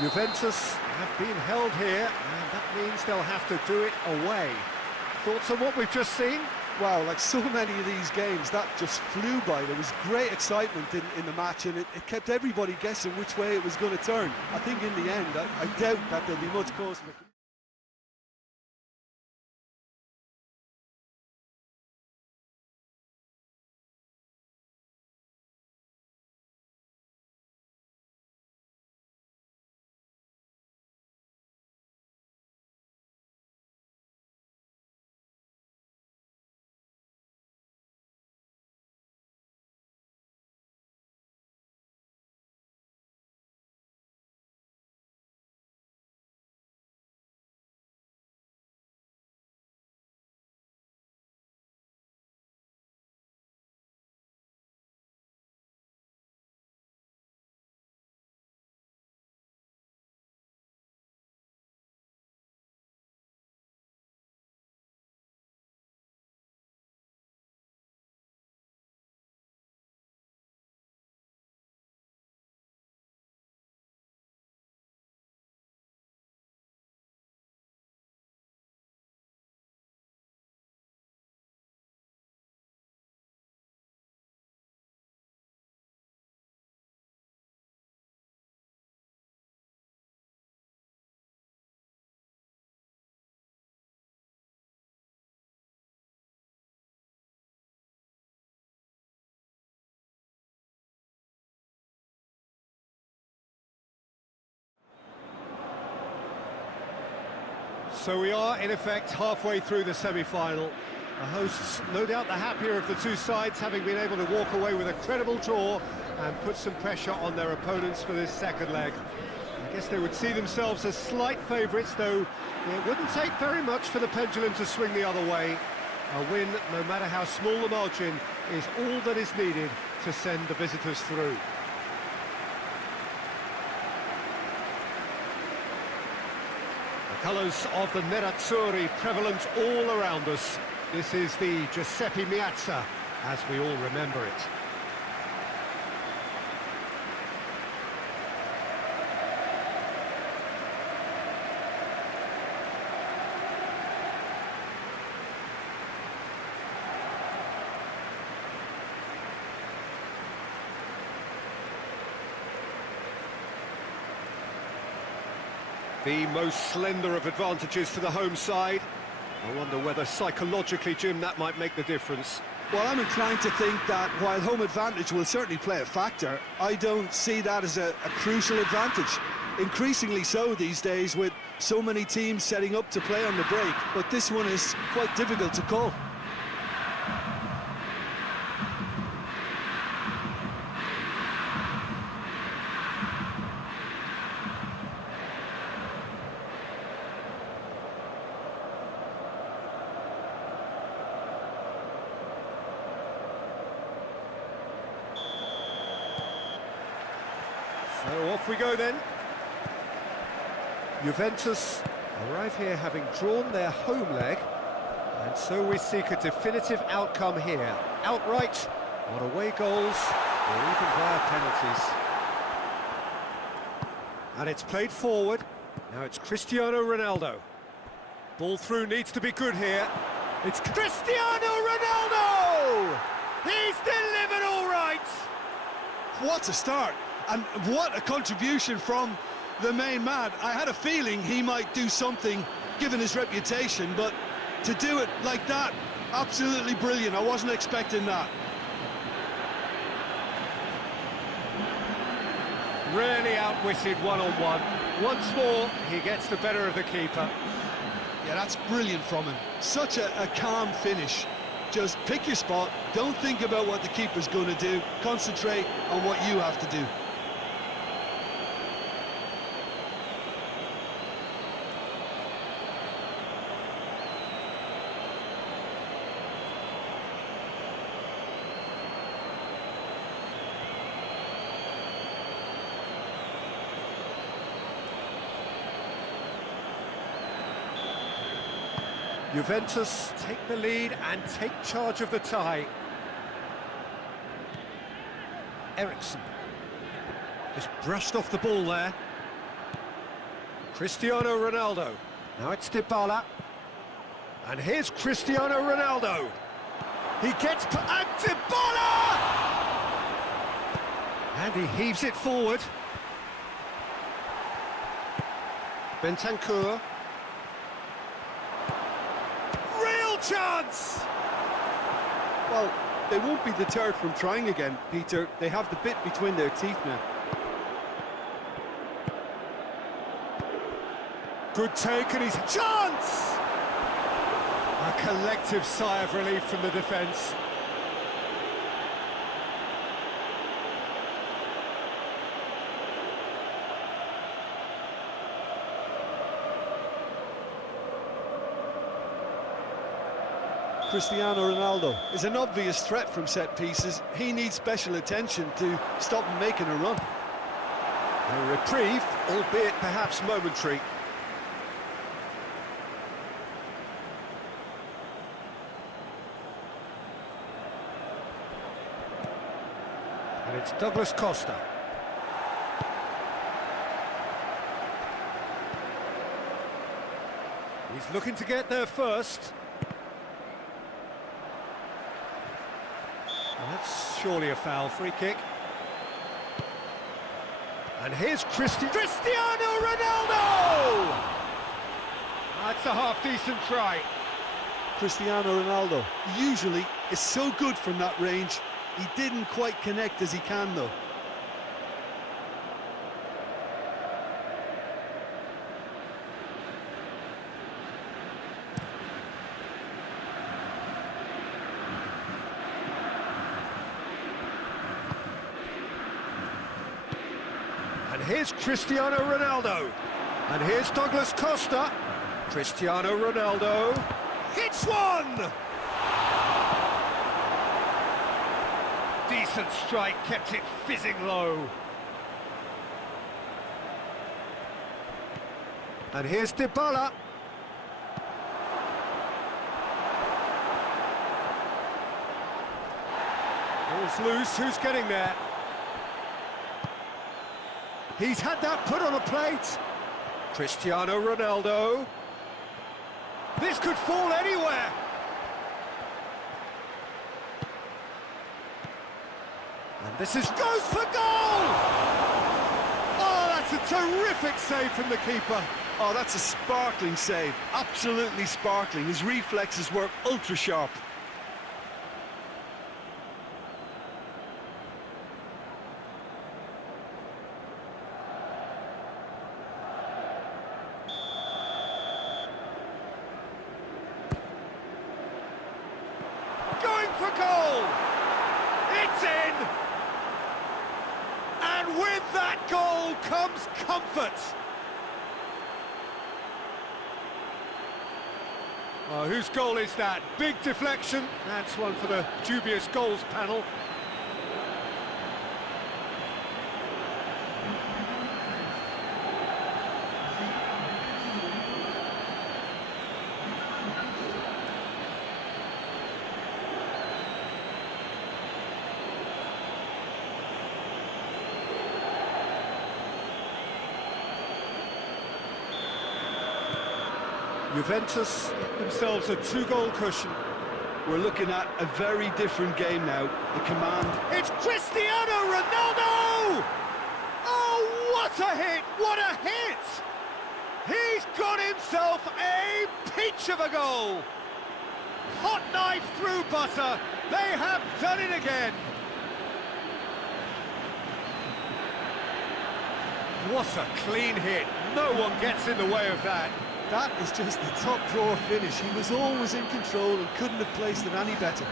Juventus have been held here, and that means they'll have to do it away. Thoughts on what we've just seen? Wow, like so many of these games, that just flew by. There was great excitement in the match, and it kept everybody guessing which way it was going to turn. I think in the end, I doubt that there'll be much cause for... So we are, in effect, halfway through the semi-final. The hosts, no doubt the happier of the two sides, having been able to walk away with a credible draw and put some pressure on their opponents for this second leg. I guess they would see themselves as slight favourites, though it wouldn't take very much for the pendulum to swing the other way. A win, no matter how small the margin, is all that is needed to send the visitors through. Colours of the Nerazzurri prevalent all around us. This is the Giuseppe Meazza, as we all remember it. The most slender of advantages for the home side. I wonder whether psychologically, Jim, that might make the difference. Well, I'm inclined to think that while home advantage will certainly play a factor, I don't see that as a crucial advantage. Increasingly so these days with so many teams setting up to play on the break, but this one is quite difficult to call. So off we go then. Juventus arrive here having drawn their home leg, and so we seek a definitive outcome here. Outright, on away goals, or even via penalties. And it's played forward. Now it's Cristiano Ronaldo. Ball through needs to be good here. It's Cristiano Ronaldo! He's delivered all right! What a start, and what a contribution from the main man. I had a feeling he might do something given his reputation, but to do it like that, absolutely brilliant. I wasn't expecting that. Really outwitted one-on-one. Once more, he gets the better of the keeper. Yeah, that's brilliant from him. Such a calm finish. Just pick your spot, don't think about what the keeper's going to do, concentrate on what you have to do. Juventus take the lead and take charge of the tie. Eriksson just brushed off the ball there. Cristiano Ronaldo. Now it's Dybala. And here's Cristiano Ronaldo. He gets... and Dybala! And he heaves it forward. Bentancur. Chance! Well, they won't be deterred from trying again, Peter. They have the bit between their teeth now. Good take, and he's... chance! A collective sigh of relief from the defence. Cristiano Ronaldo is an obvious threat from set pieces. He needs special attention to stop him making a run. A reprieve, albeit perhaps momentary. And it's Douglas Costa. He's looking to get there first. That's surely a foul. Free kick. And here's Cristiano Ronaldo! That's a half-decent try. Cristiano Ronaldo usually is so good from that range. He didn't quite connect as he can, though. And here's Cristiano Ronaldo. And here's Douglas Costa. Cristiano Ronaldo hits one! Decent strike, kept it fizzing low. And here's Dybala. Ball's loose, who's getting there? He's had that put on a plate. Cristiano Ronaldo. This could fall anywhere. And this is goes for goal! Oh, that's a terrific save from the keeper. Oh, that's a sparkling save. Absolutely sparkling. His reflexes work ultra sharp. Going for goal! It's in! And with that goal comes comfort. Oh, whose goal is that? Big deflection. That's one for the dubious goals panel. Juventus themselves a two-goal cushion. We're looking at a very different game now. The command... It's Cristiano Ronaldo! Oh, what a hit! What a hit! He's got himself a peach of a goal! Hot knife through butter. They have done it again. What a clean hit. No one gets in the way of that. That is just the top drawer finish. He was always in control and couldn't have placed it any better.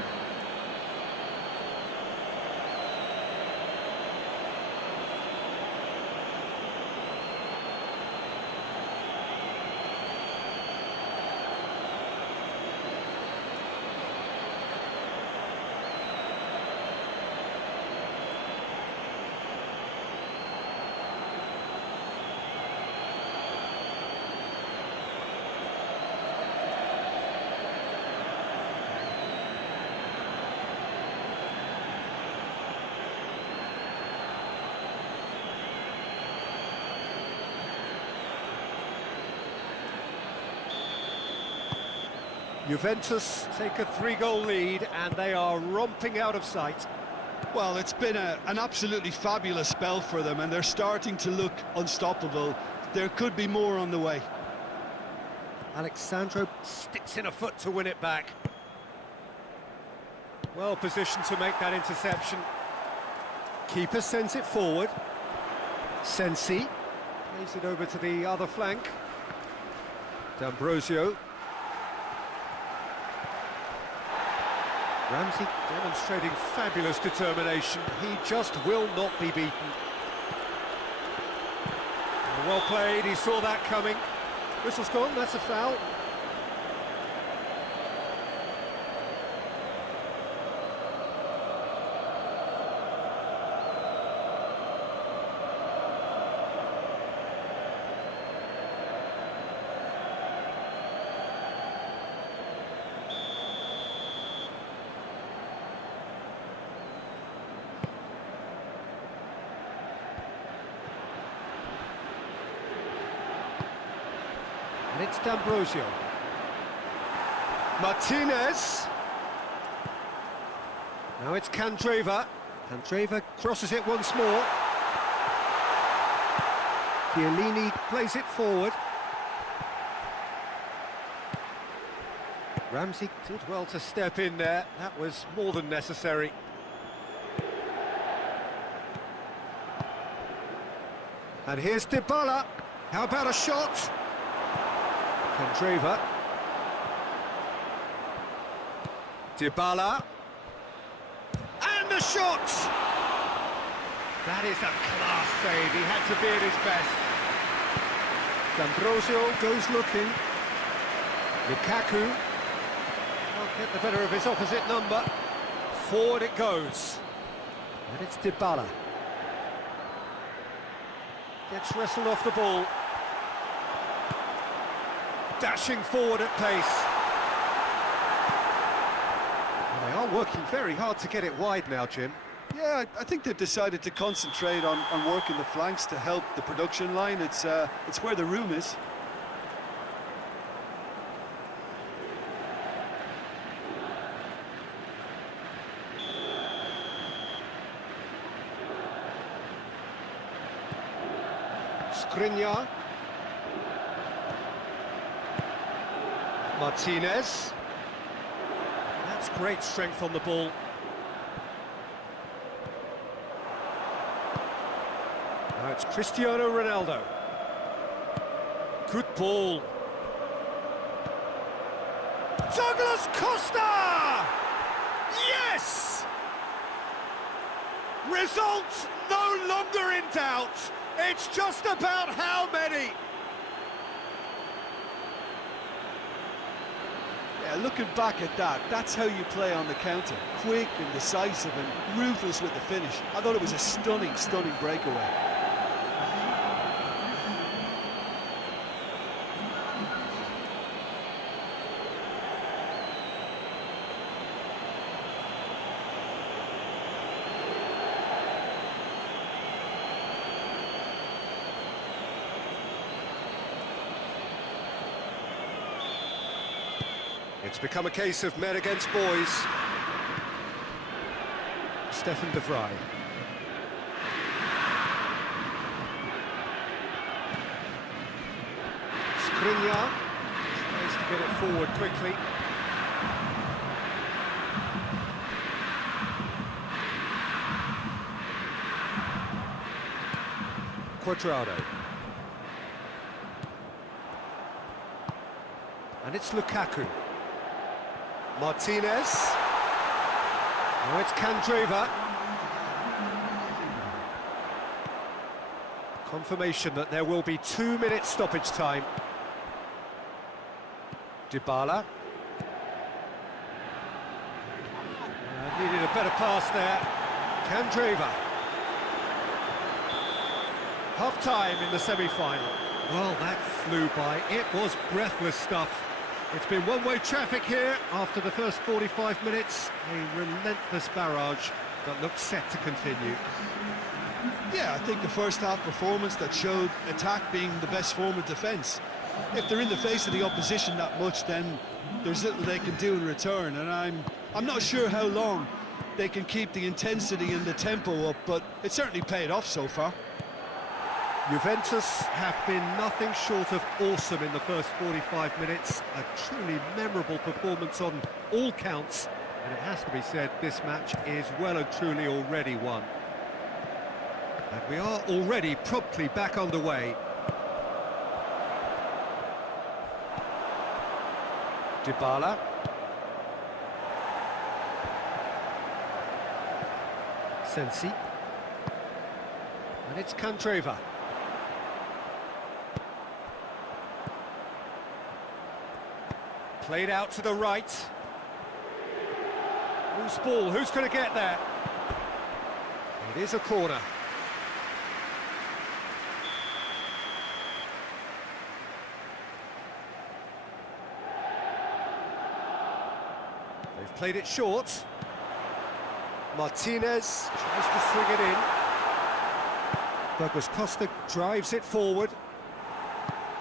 Juventus take a 3-goal lead and they are romping out of sight. Well, it's been an absolutely fabulous spell for them, and they're starting to look unstoppable. There could be more on the way. Alexandro sticks in a foot to win it back. Well positioned to make that interception. Keeper sends it forward. Sensi plays it over to the other flank. D'Ambrosio. Ramsey demonstrating fabulous determination. He just will not be beaten. Well played, he saw that coming. Whistle's gone, that's a foul. And it's D'Ambrosio. Martinez. Now it's Candreva. Candreva crosses it once more. Chiellini plays it forward. Ramsey did well to step in there. That was more than necessary. And here's Dybala. How about a shot? Candreva. Dybala. And the shot! That is a class save. He had to be at his best. D'Ambrosio goes looking. Lukaku can't get the better of his opposite number. Forward it goes. And it's Dybala. Gets wrestled off the ball. Dashing forward at pace. Well, they are working very hard to get it wide now, Jim. Yeah, I think they've decided to concentrate on working the flanks to help the production line. It's where the room is. Skriniar. Martinez. That's great strength on the ball. Now it's Cristiano Ronaldo. Good ball. Douglas Costa! Yes! Result no longer in doubt. It's just about how many. Yeah, looking back at that, that's how you play on the counter. Quick and decisive and ruthless with the finish. I thought it was a stunning, stunning breakaway. It's become a case of men against boys. Stefan de Vrij. Skriniar tries to get it forward quickly. Cuadrado. And it's Lukaku. Martinez. Now it's Candreva. Confirmation that there will be 2 minutes stoppage time. Dybala. Needed a better pass there. Candreva. Half-time in the semi-final. Well, that flew by. It was breathless stuff. It's been one-way traffic here after the first 45 minutes. A relentless barrage that looks set to continue. Yeah, I think the first half performance that showed attack being the best form of defence. If they're in the face of the opposition that much, then there's little they can do in return, and I'm not sure how long they can keep the intensity and the tempo up, but it certainly paid off so far. Juventus have been nothing short of awesome in the first 45 minutes. A truly memorable performance on all counts, and it has to be said, this match is well and truly already won. And we are already promptly back underway. Dybala. Sensi. And it's Candreva. Played out to the right. Whose ball? Who's going to get there? It is a corner. They've played it short. Martinez tries to swing it in. Douglas Costa drives it forward.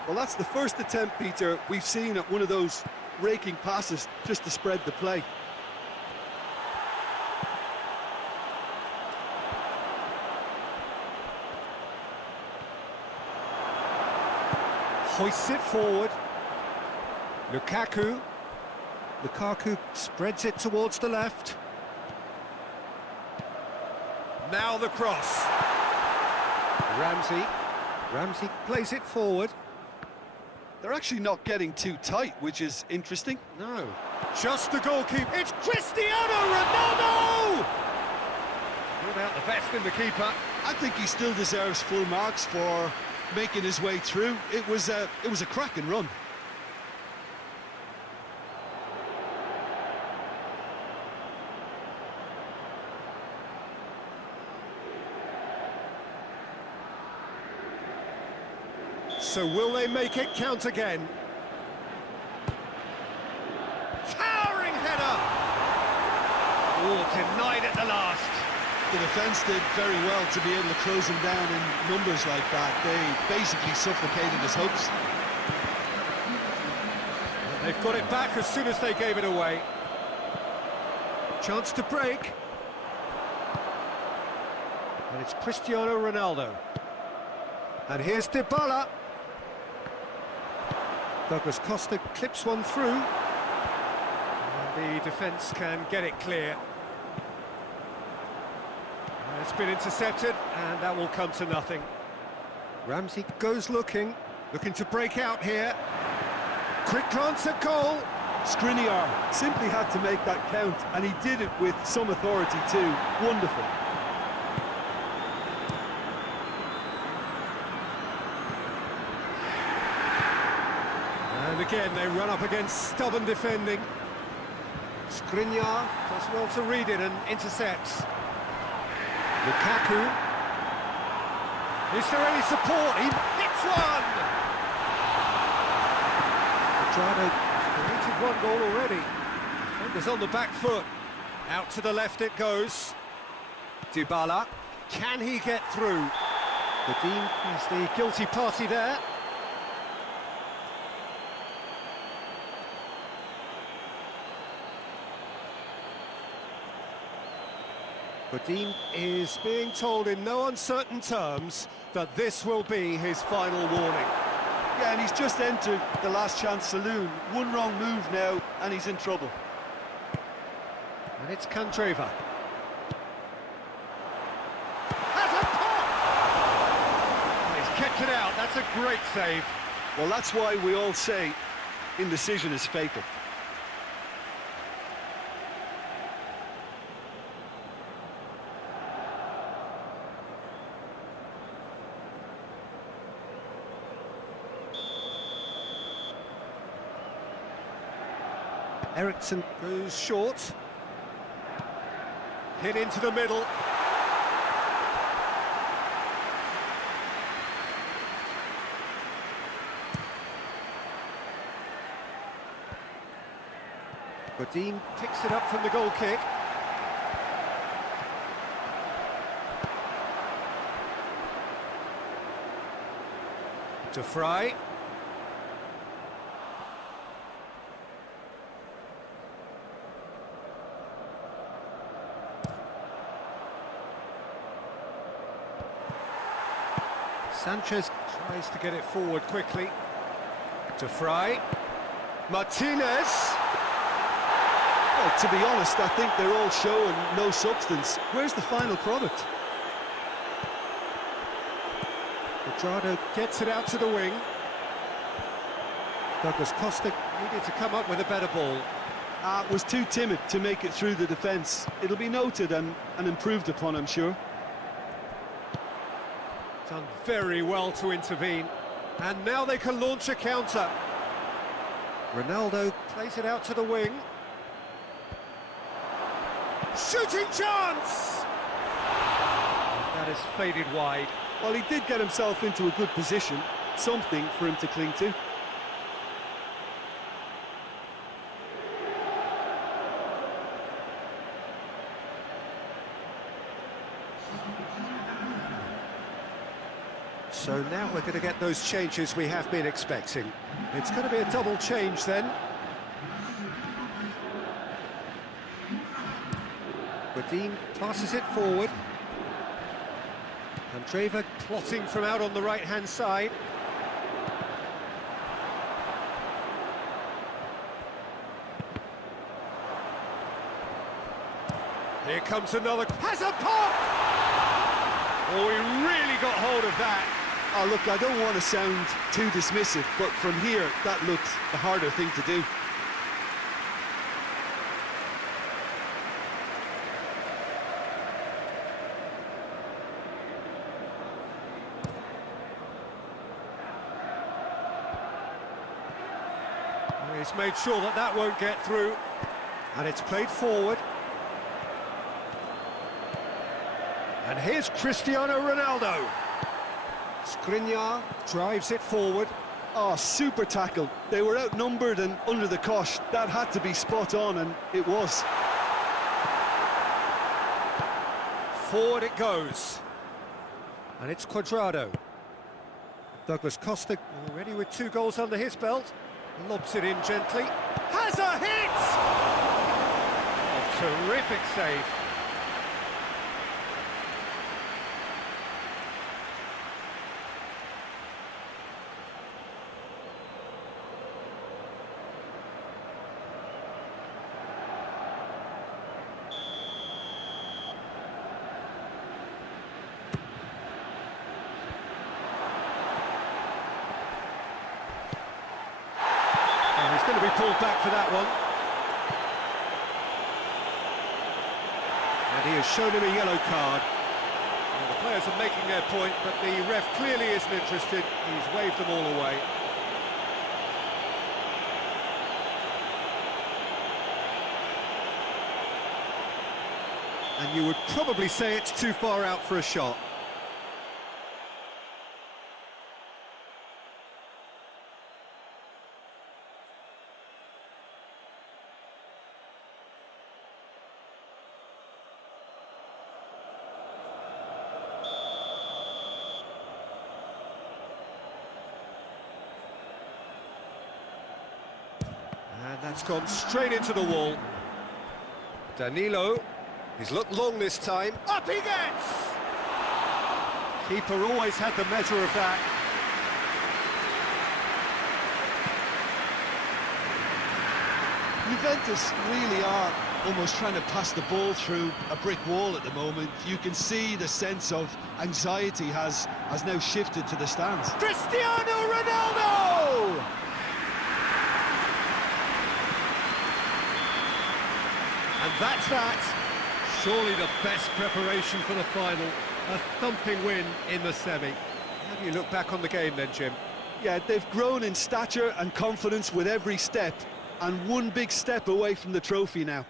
Well, that's the first attempt, Peter, we've seen at one of those raking passes just to spread the play. Hoists it forward. Lukaku. Lukaku spreads it towards the left. Now the cross. Ramsey plays it forward. They're actually not getting too tight, which is interesting. No, just the goalkeeper. It's Cristiano Ronaldo! No doubt the best in the keeper. I think he still deserves full marks for making his way through. It was a cracking run. So will they make it count again? Towering header! Oh, denied at the last. The defence did very well to be able to close him down in numbers like that. They basically suffocated his hopes. They've got it back as soon as they gave it away. Chance to break. And it's Cristiano Ronaldo. And here's Dybala. Douglas Costa clips one through. And the defence can get it clear. It's been intercepted, and that will come to nothing. Ramsey goes looking to break out here. Quick glance at goal. Skriniar simply had to make that count, and he did it with some authority too. Wonderful. And again, they run up against stubborn defending. Skriniar does well to read it and intercepts. Lukaku. Is there any support? He hits one! Quadrado created one goal already. Defenders on the back foot. Out to the left it goes. Dybala. Can he get through? Godin is the guilty party there. Godin is being told in no uncertain terms that this will be his final warning. Yeah, and he's just entered the last chance saloon. One wrong move now, and he's in trouble. And it's Candreva. Has a pop! He's kept it out, that's a great save. Well, that's why we all say indecision is fatal. Eriksson goes short. Hit into the middle. Godin picks it up from the goal kick. To Fry. Sanchez tries to get it forward quickly. To Fry. Martinez. Well, to be honest, I think they're all show and no substance. Where's the final product? Cuadrado gets it out to the wing. Douglas Costa needed to come up with a better ball. Was too timid to make it through the defence. It'll be noted and improved upon, I'm sure. Done very well to intervene. And now they can launch a counter. Ronaldo plays it out to the wing. Shooting chance! That has faded wide. Well, he did get himself into a good position. Something for him to cling to. So now we're going to get those changes we have been expecting. It's going to be a double change then. Godin passes it forward. Andreva plotting from out on the right-hand side. Here comes another. Has a pop! Oh, he really got hold of that. Oh, look, I don't want to sound too dismissive, but from here, that looked the harder thing to do. He's made sure that that won't get through. And it's played forward. And here's Cristiano Ronaldo. Skriniar drives it forward. Oh, super tackle. They were outnumbered and under the cosh. That had to be spot on, and it was. Forward it goes. And it's Cuadrado. Douglas Costa already with 2 goals under his belt. Lobs it in gently. Has a hit! Oh, terrific save. Going to be pulled back for that one. And he has shown him a yellow card. Well, the players are making their point, but the ref clearly isn't interested. He's waved them all away. And you would probably say it's too far out for a shot. And that's gone straight into the wall. Danilo, he's looked long this time. Up he gets! Keeper always had the measure of that. Juventus really are almost trying to pass the ball through a brick wall at the moment. You can see the sense of anxiety has now shifted to the stands. Cristiano Ronaldo! And that's that. Surely the best preparation for the final. A thumping win in the semi. How do you look back on the game then, Jim? Yeah, they've grown in stature and confidence with every step, and one big step away from the trophy now.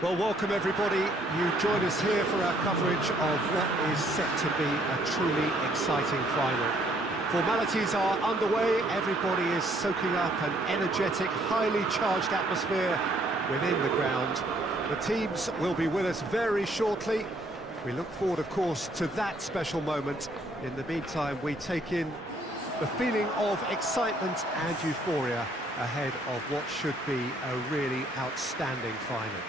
Well, welcome everybody. You join us here for our coverage of what is set to be a truly exciting final. Formalities are underway, everybody is soaking up an energetic, highly charged atmosphere within the ground. The teams will be with us very shortly. We look forward, of course, to that special moment. In the meantime, we take in the feeling of excitement and euphoria ahead of what should be a really outstanding final.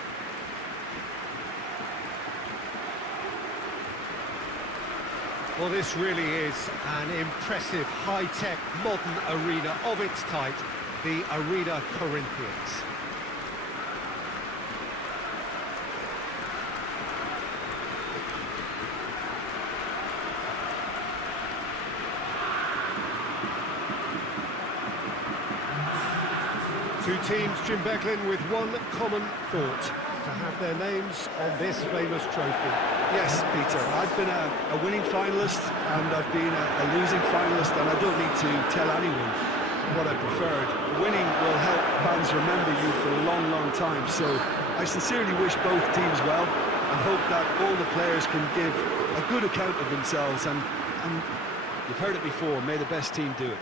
Well, this really is an impressive, high-tech, modern arena of its type, the Arena Corinthians. Two teams, Jim Beglin, with one common thought: to have their names on this famous trophy. Yes, Peter, I've been a winning finalist and I've been a losing finalist, and I don't need to tell anyone what I preferred. Winning will help fans remember you for a long, long time, so I sincerely wish both teams well and hope that all the players can give a good account of themselves, and you've heard it before, may the best team do it.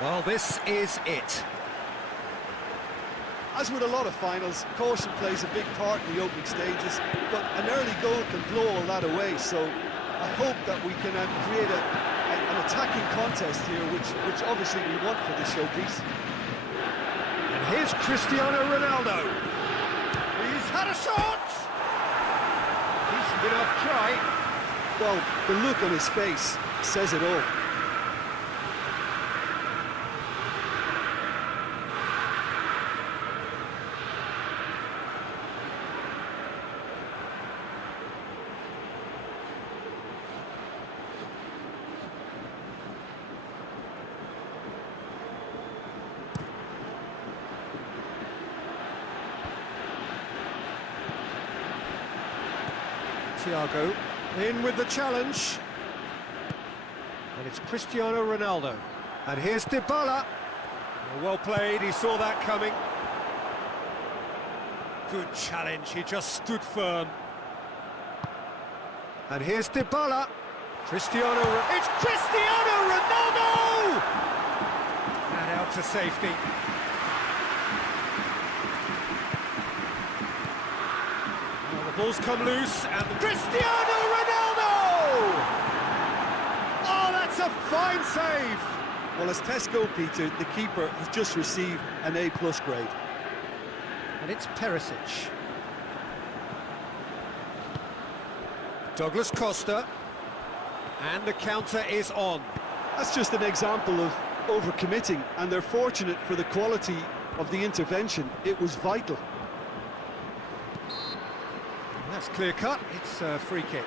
Well, this is it. As with a lot of finals, caution plays a big part in the opening stages, but an early goal can blow all that away, so I hope that we can create an attacking contest here, which obviously we want for this showpiece. And here's Cristiano Ronaldo. He's had a shot! Decent enough try. Well, the look on his face says it all. Thiago in with the challenge, and it's Cristiano Ronaldo, and here's Dybala. Well played, he saw that coming. Good challenge, he just stood firm. And here's Dybala. It's Cristiano Ronaldo! And out to safety. Ball's come loose, and Cristiano Ronaldo! Oh, that's a fine save! Well, as tests go, Peter, the keeper has just received an A+ grade. And it's Perisic. Douglas Costa. And the counter is on. That's just an example of overcommitting, and they're fortunate for the quality of the intervention. It was vital. That's clear cut. It's a free kick.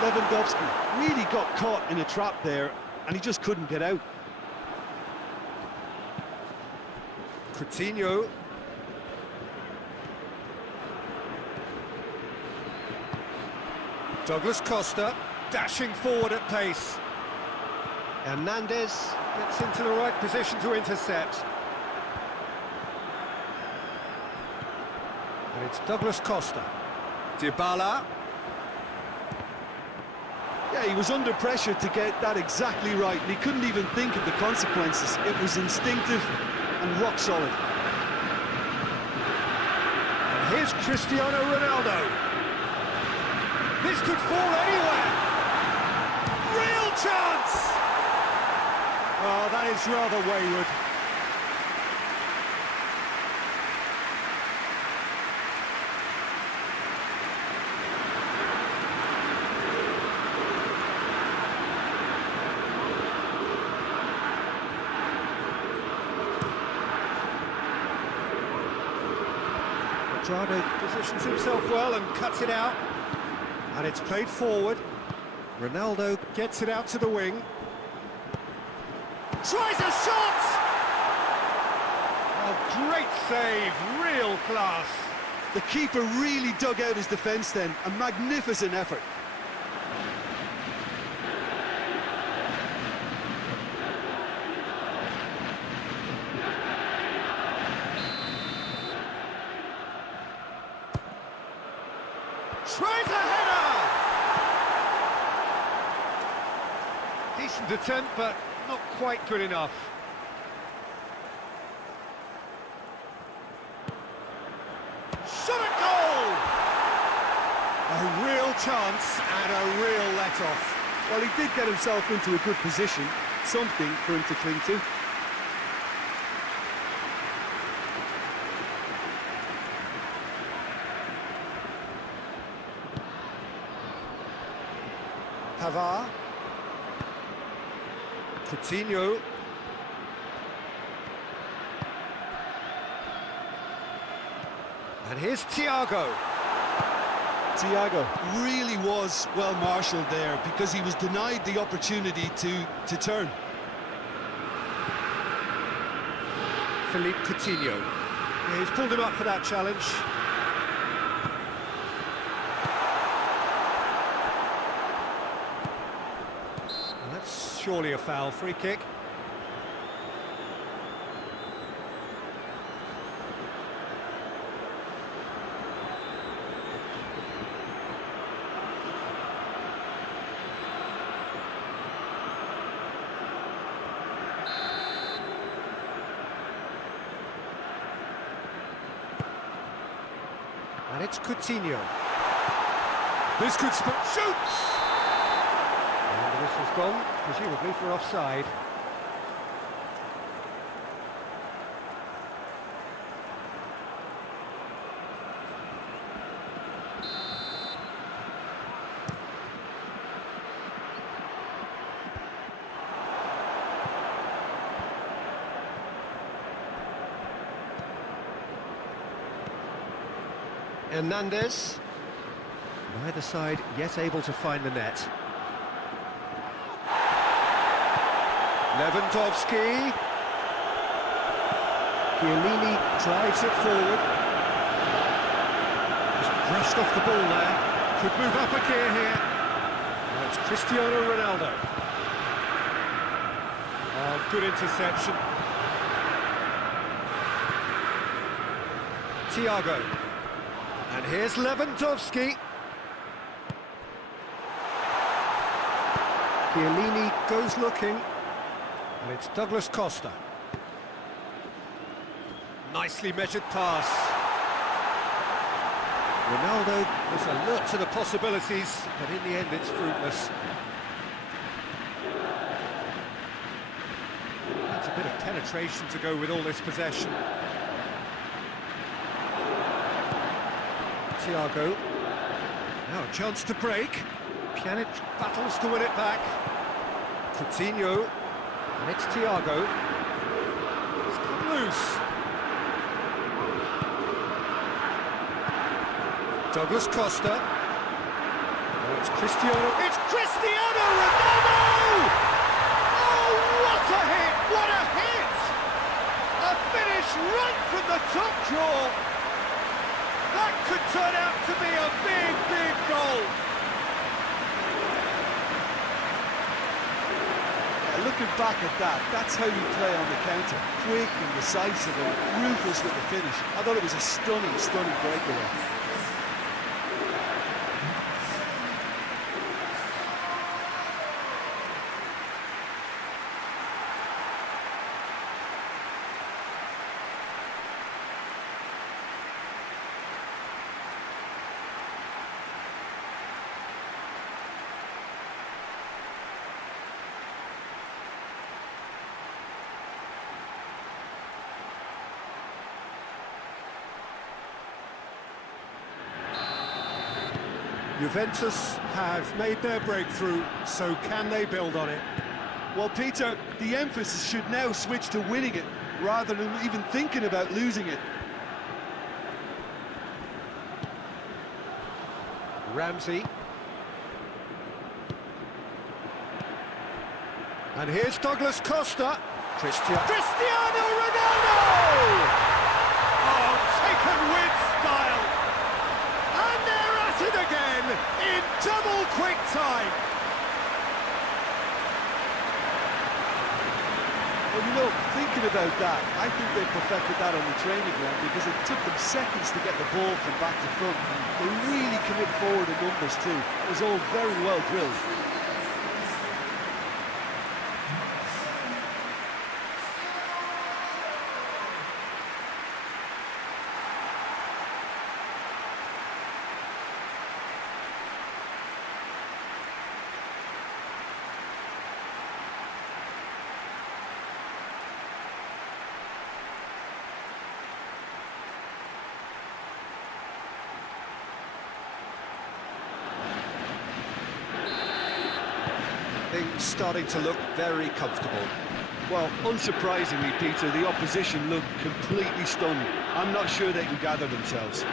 Lewandowski really got caught in a trap there, and he just couldn't get out. Coutinho. Douglas Costa, dashing forward at pace. Hernandez gets into the right position to intercept. And it's Douglas Costa. Dybala. Yeah, he was under pressure to get that exactly right, and he couldn't even think of the consequences. It was instinctive and rock solid. And here's Cristiano Ronaldo. This could fall anywhere. Real chance! Oh, that is rather wayward. Andrade positions himself well and cuts it out. And it's played forward. Ronaldo gets it out to the wing. Tries a shot! Oh, great save, real class. The keeper really dug out his defence then, a magnificent effort. Tries a header! Decent attempt, but not quite good enough. Shot at goal! A real chance and a real let-off. Well, he did get himself into a good position, something for him to cling to. Pavard. Coutinho. And here's Thiago. Thiago really was well marshalled there because he was denied the opportunity to turn. Philippe Coutinho. Yeah, he's pulled him up for that challenge. Well, that's surely a foul. Free kick. And it's Coutinho. This could shoots! And the whistle's gone, presumably for offside. Hernandez. Neither side yet able to find the net. Lewandowski. Chiellini drives it forward. Just brushed off the ball there. Could move up a gear here. Now it's Cristiano Ronaldo. Oh, good interception. Thiago. And here's Lewandowski. Chiellini goes looking. And it's Douglas Costa. Nicely measured pass. Ronaldo was alert to the possibilities, but in the end it's fruitless. That's a bit of penetration to go with all this possession. Thiago. Now a chance to break. Pjanic battles to win it back. Coutinho. And it's Thiago. It's come loose. Douglas Costa. Oh, it's Cristiano. It's Cristiano Ronaldo! Oh, what a hit! What a hit! A finish right from the top draw. That could turn out to be a big, big goal. Looking back at that, that's how you play on the counter. Quick and decisive and ruthless with the finish. I thought it was a stunning, stunning breakaway. Juventus have made their breakthrough, so can they build on it? Well, Peter, the emphasis should now switch to winning it, rather than even thinking about losing it. Ramsey. And here's Douglas Costa. Cristiano Ronaldo! Oh, taken with style. And they're at it again in double quick time. Well, you know, thinking about that, I think they perfected that on the training ground because it took them seconds to get the ball from back to front. They really commit forward in numbers too. It was all very well drilled. Things starting to look very comfortable. Well, unsurprisingly, Peter, the opposition look completely stunned. I'm not sure they can gather themselves.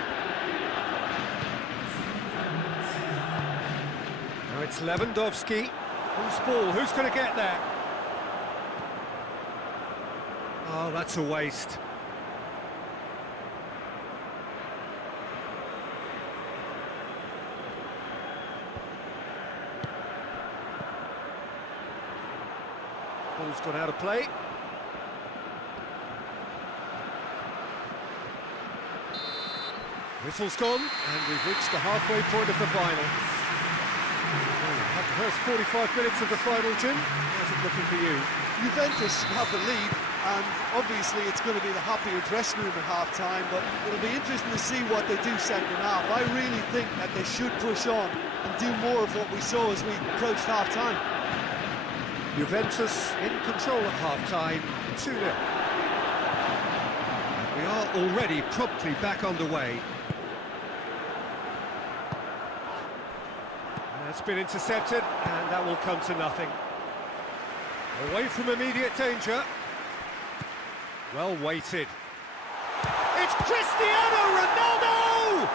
Now it's Lewandowski. Who's ball? Who's going to get there? Oh, that's a waste. Ball's gone out of play. Whistle's gone, and we've reached the halfway point of the final. The first 45 minutes of the final, Jim. How's it looking for you? Juventus have the lead, and obviously it's going to be the happier dressing room at half-time, but it'll be interesting to see what they do second half. I really think that they should push on and do more of what we saw as we approached half-time. Juventus in control at half-time, 2-0. We are already promptly back underway. That's been intercepted, and that will come to nothing. Away from immediate danger. Well weighted. It's Cristiano Ronaldo!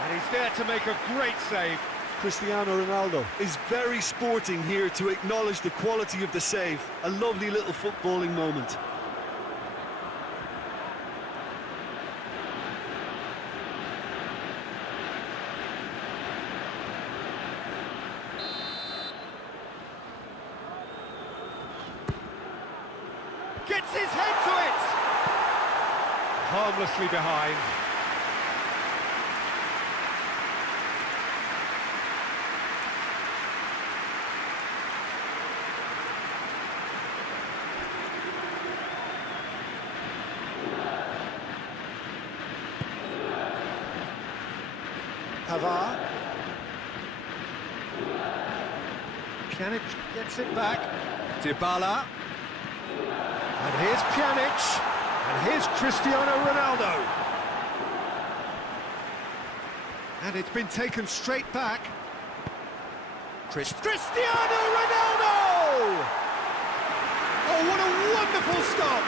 And he's there to make a great save. Cristiano Ronaldo is very sporting here to acknowledge the quality of the save. A lovely little footballing moment. Gets his head to it! harmlessly behind. Pavard. Pjanic gets it back. Dybala. And here's Pjanic. And here's Cristiano Ronaldo. And it's been taken straight back. Cristiano Ronaldo! Oh, what a wonderful stop!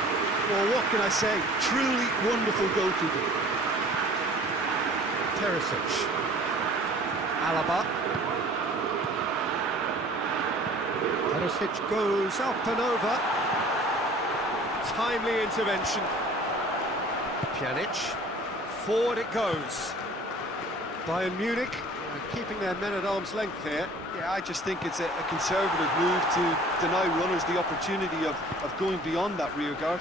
Well, what can I say? Truly wonderful goalkeeping. Perisic. Alaba. Perisic goes up and over. Timely intervention. Pjanic. Forward it goes. Bayern Munich keeping their men at arm's length here. Yeah, I just think it's a conservative move to deny runners the opportunity of going beyond that rear guard.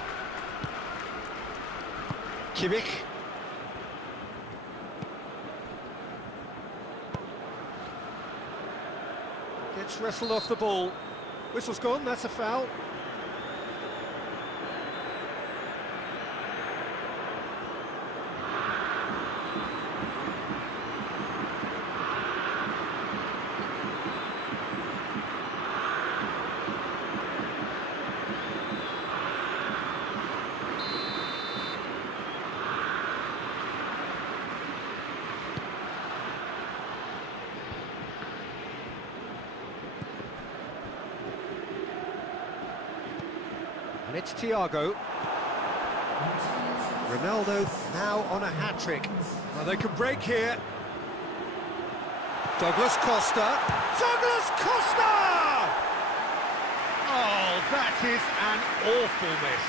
Kimmich. Gets wrestled off the ball. Whistle's gone, that's a foul. And it's Thiago. Ronaldo now on a hat-trick. Well, they could break here. Douglas Costa. Douglas Costa! Oh, that is an awful miss.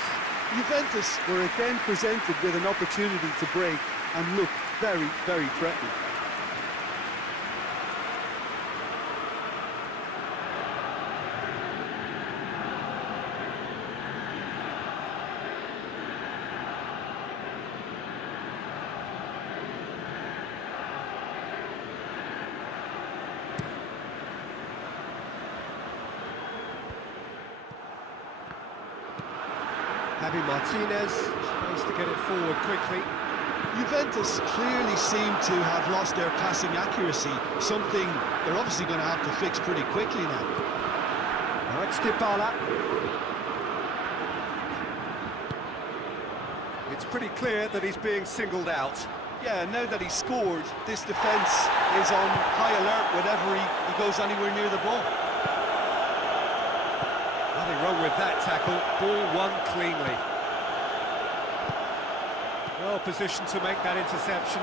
Juventus were again presented with an opportunity to break and look very, very threatening. Javi Martinez tries to get it forward quickly. Juventus clearly seem to have lost their passing accuracy, something they're obviously going to have to fix pretty quickly now. Now it's Dybala. It's pretty clear that he's being singled out. Yeah, now that he's scored, this defence is on high alert whenever he goes anywhere near the ball. Nothing wrong with that tackle. Ball won cleanly. Well positioned to make that interception.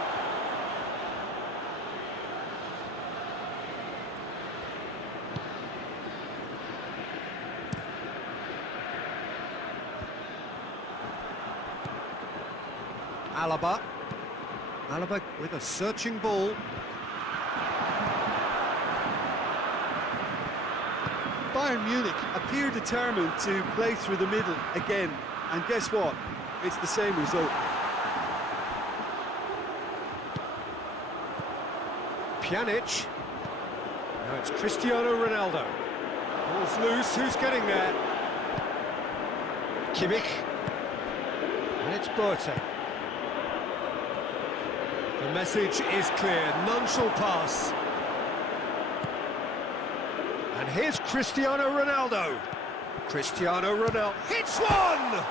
Alaba. Alaba with a searching ball. Bayern Munich appear determined to play through the middle again, and guess what? It's the same result. Pjanic. Now it's Cristiano Ronaldo. Ball's loose, who's getting there? Kimmich. And it's Boateng. The message is clear, none shall pass. And here's Cristiano Ronaldo. Cristiano Ronaldo hits one!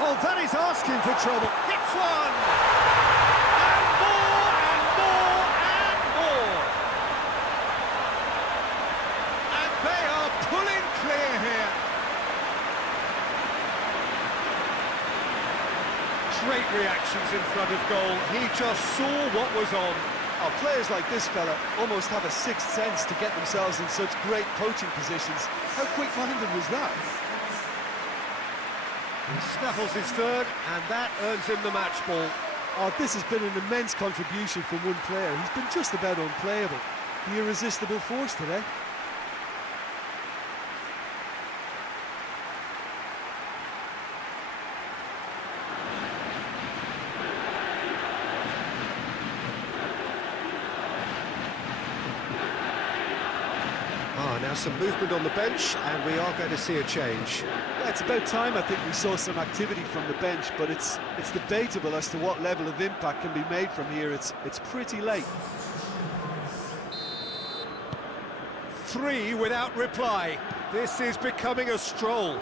Oh, that is asking for trouble. Hits one! And more, and more, and more! And they are pulling clear here. Great reactions in front of goal. He just saw what was on. Oh, players like this fella almost have a sixth sense to get themselves in such great poaching positions. How quick-minded was that? He snaffles his third, and that earns him the match ball. Oh, this has been an immense contribution from one player. He's been just about unplayable. The irresistible force today. Now some movement on the bench, and we are going to see a change. Yeah, it's about time I think we saw some activity from the bench, but it's debatable as to what level of impact can be made from here. It's pretty late. 3 without reply. This is becoming a stroll.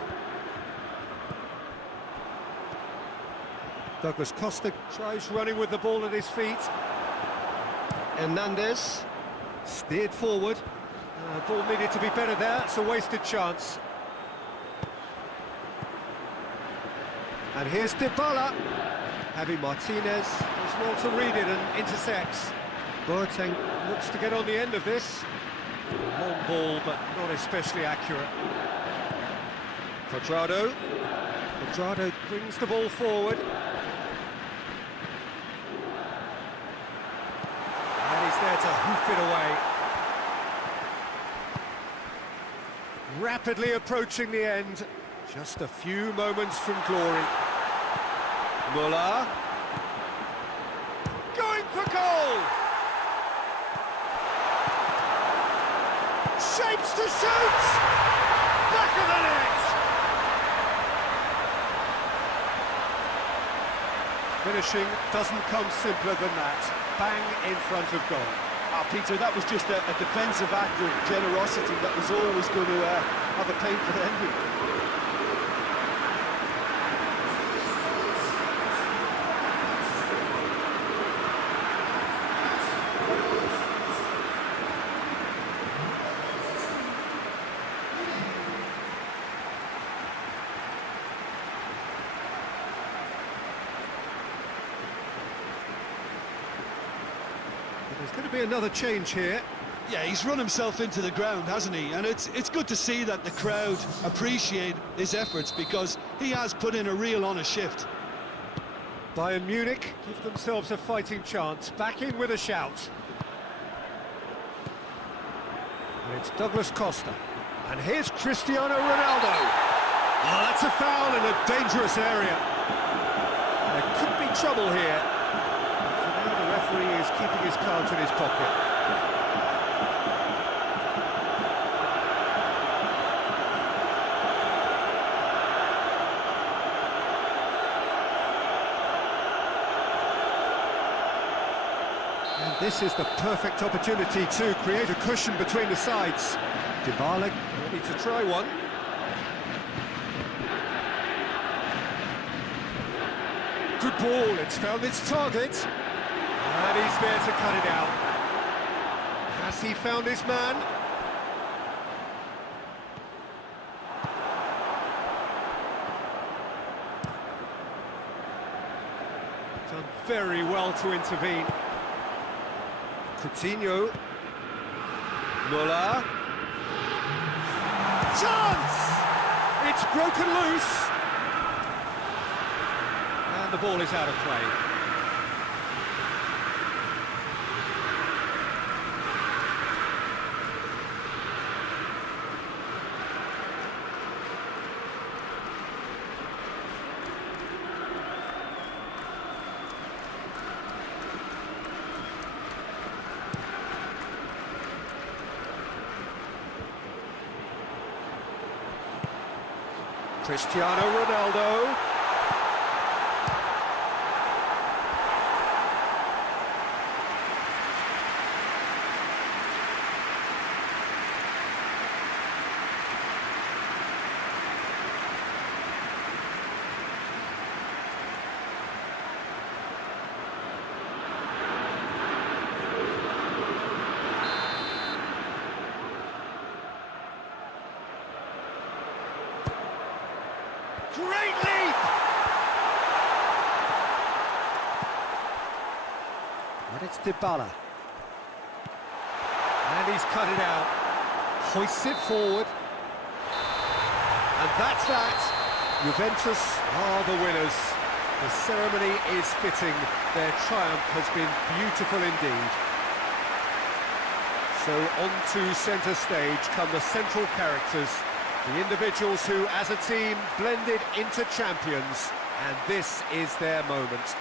Douglas Costa tries running with the ball at his feet. Hernandez steered forward. Ball needed to be better there. It's a wasted chance. And here's Dybala. Javi Martinez does well to read it and intercepts. Boateng looks to get on the end of this. Long ball, but not especially accurate. Cuadrado brings the ball forward. And he's there to hoof it away. Rapidly approaching the end. Just a few moments from glory. Muller. Going for goal! Shapes to shoot! Back of the net! Finishing doesn't come simpler than that. Bang in front of goal. Peter, that was just a defensive act of generosity that was always going to have a painful ending. There's going to be another change here. Yeah, he's run himself into the ground, hasn't he? And it's good to see that the crowd appreciate his efforts, because he has put in a real honest shift. Bayern Munich give themselves a fighting chance, back in with a shout. And it's Douglas Costa. And here's Cristiano Ronaldo. Oh, that's a foul in a dangerous area. There could be trouble here. For now, the referee is keeping his cards in his pocket. And this is the perfect opportunity to create a cushion between the sides. Dybala ready to try one. Good ball, it's found its target. And he's there to cut it out. Has he found his man? Done very well to intervene. Coutinho. Muller. Chance! It's broken loose. And the ball is out of play. Cristiano Ronaldo. Great leap! And it's Dybala. And he's cut it out. Hoists it forward. And that's that. Juventus are the winners. The ceremony is fitting. Their triumph has been beautiful indeed. So on to centre stage come the central characters. The individuals who, as a team, blended into champions, and this is their moment.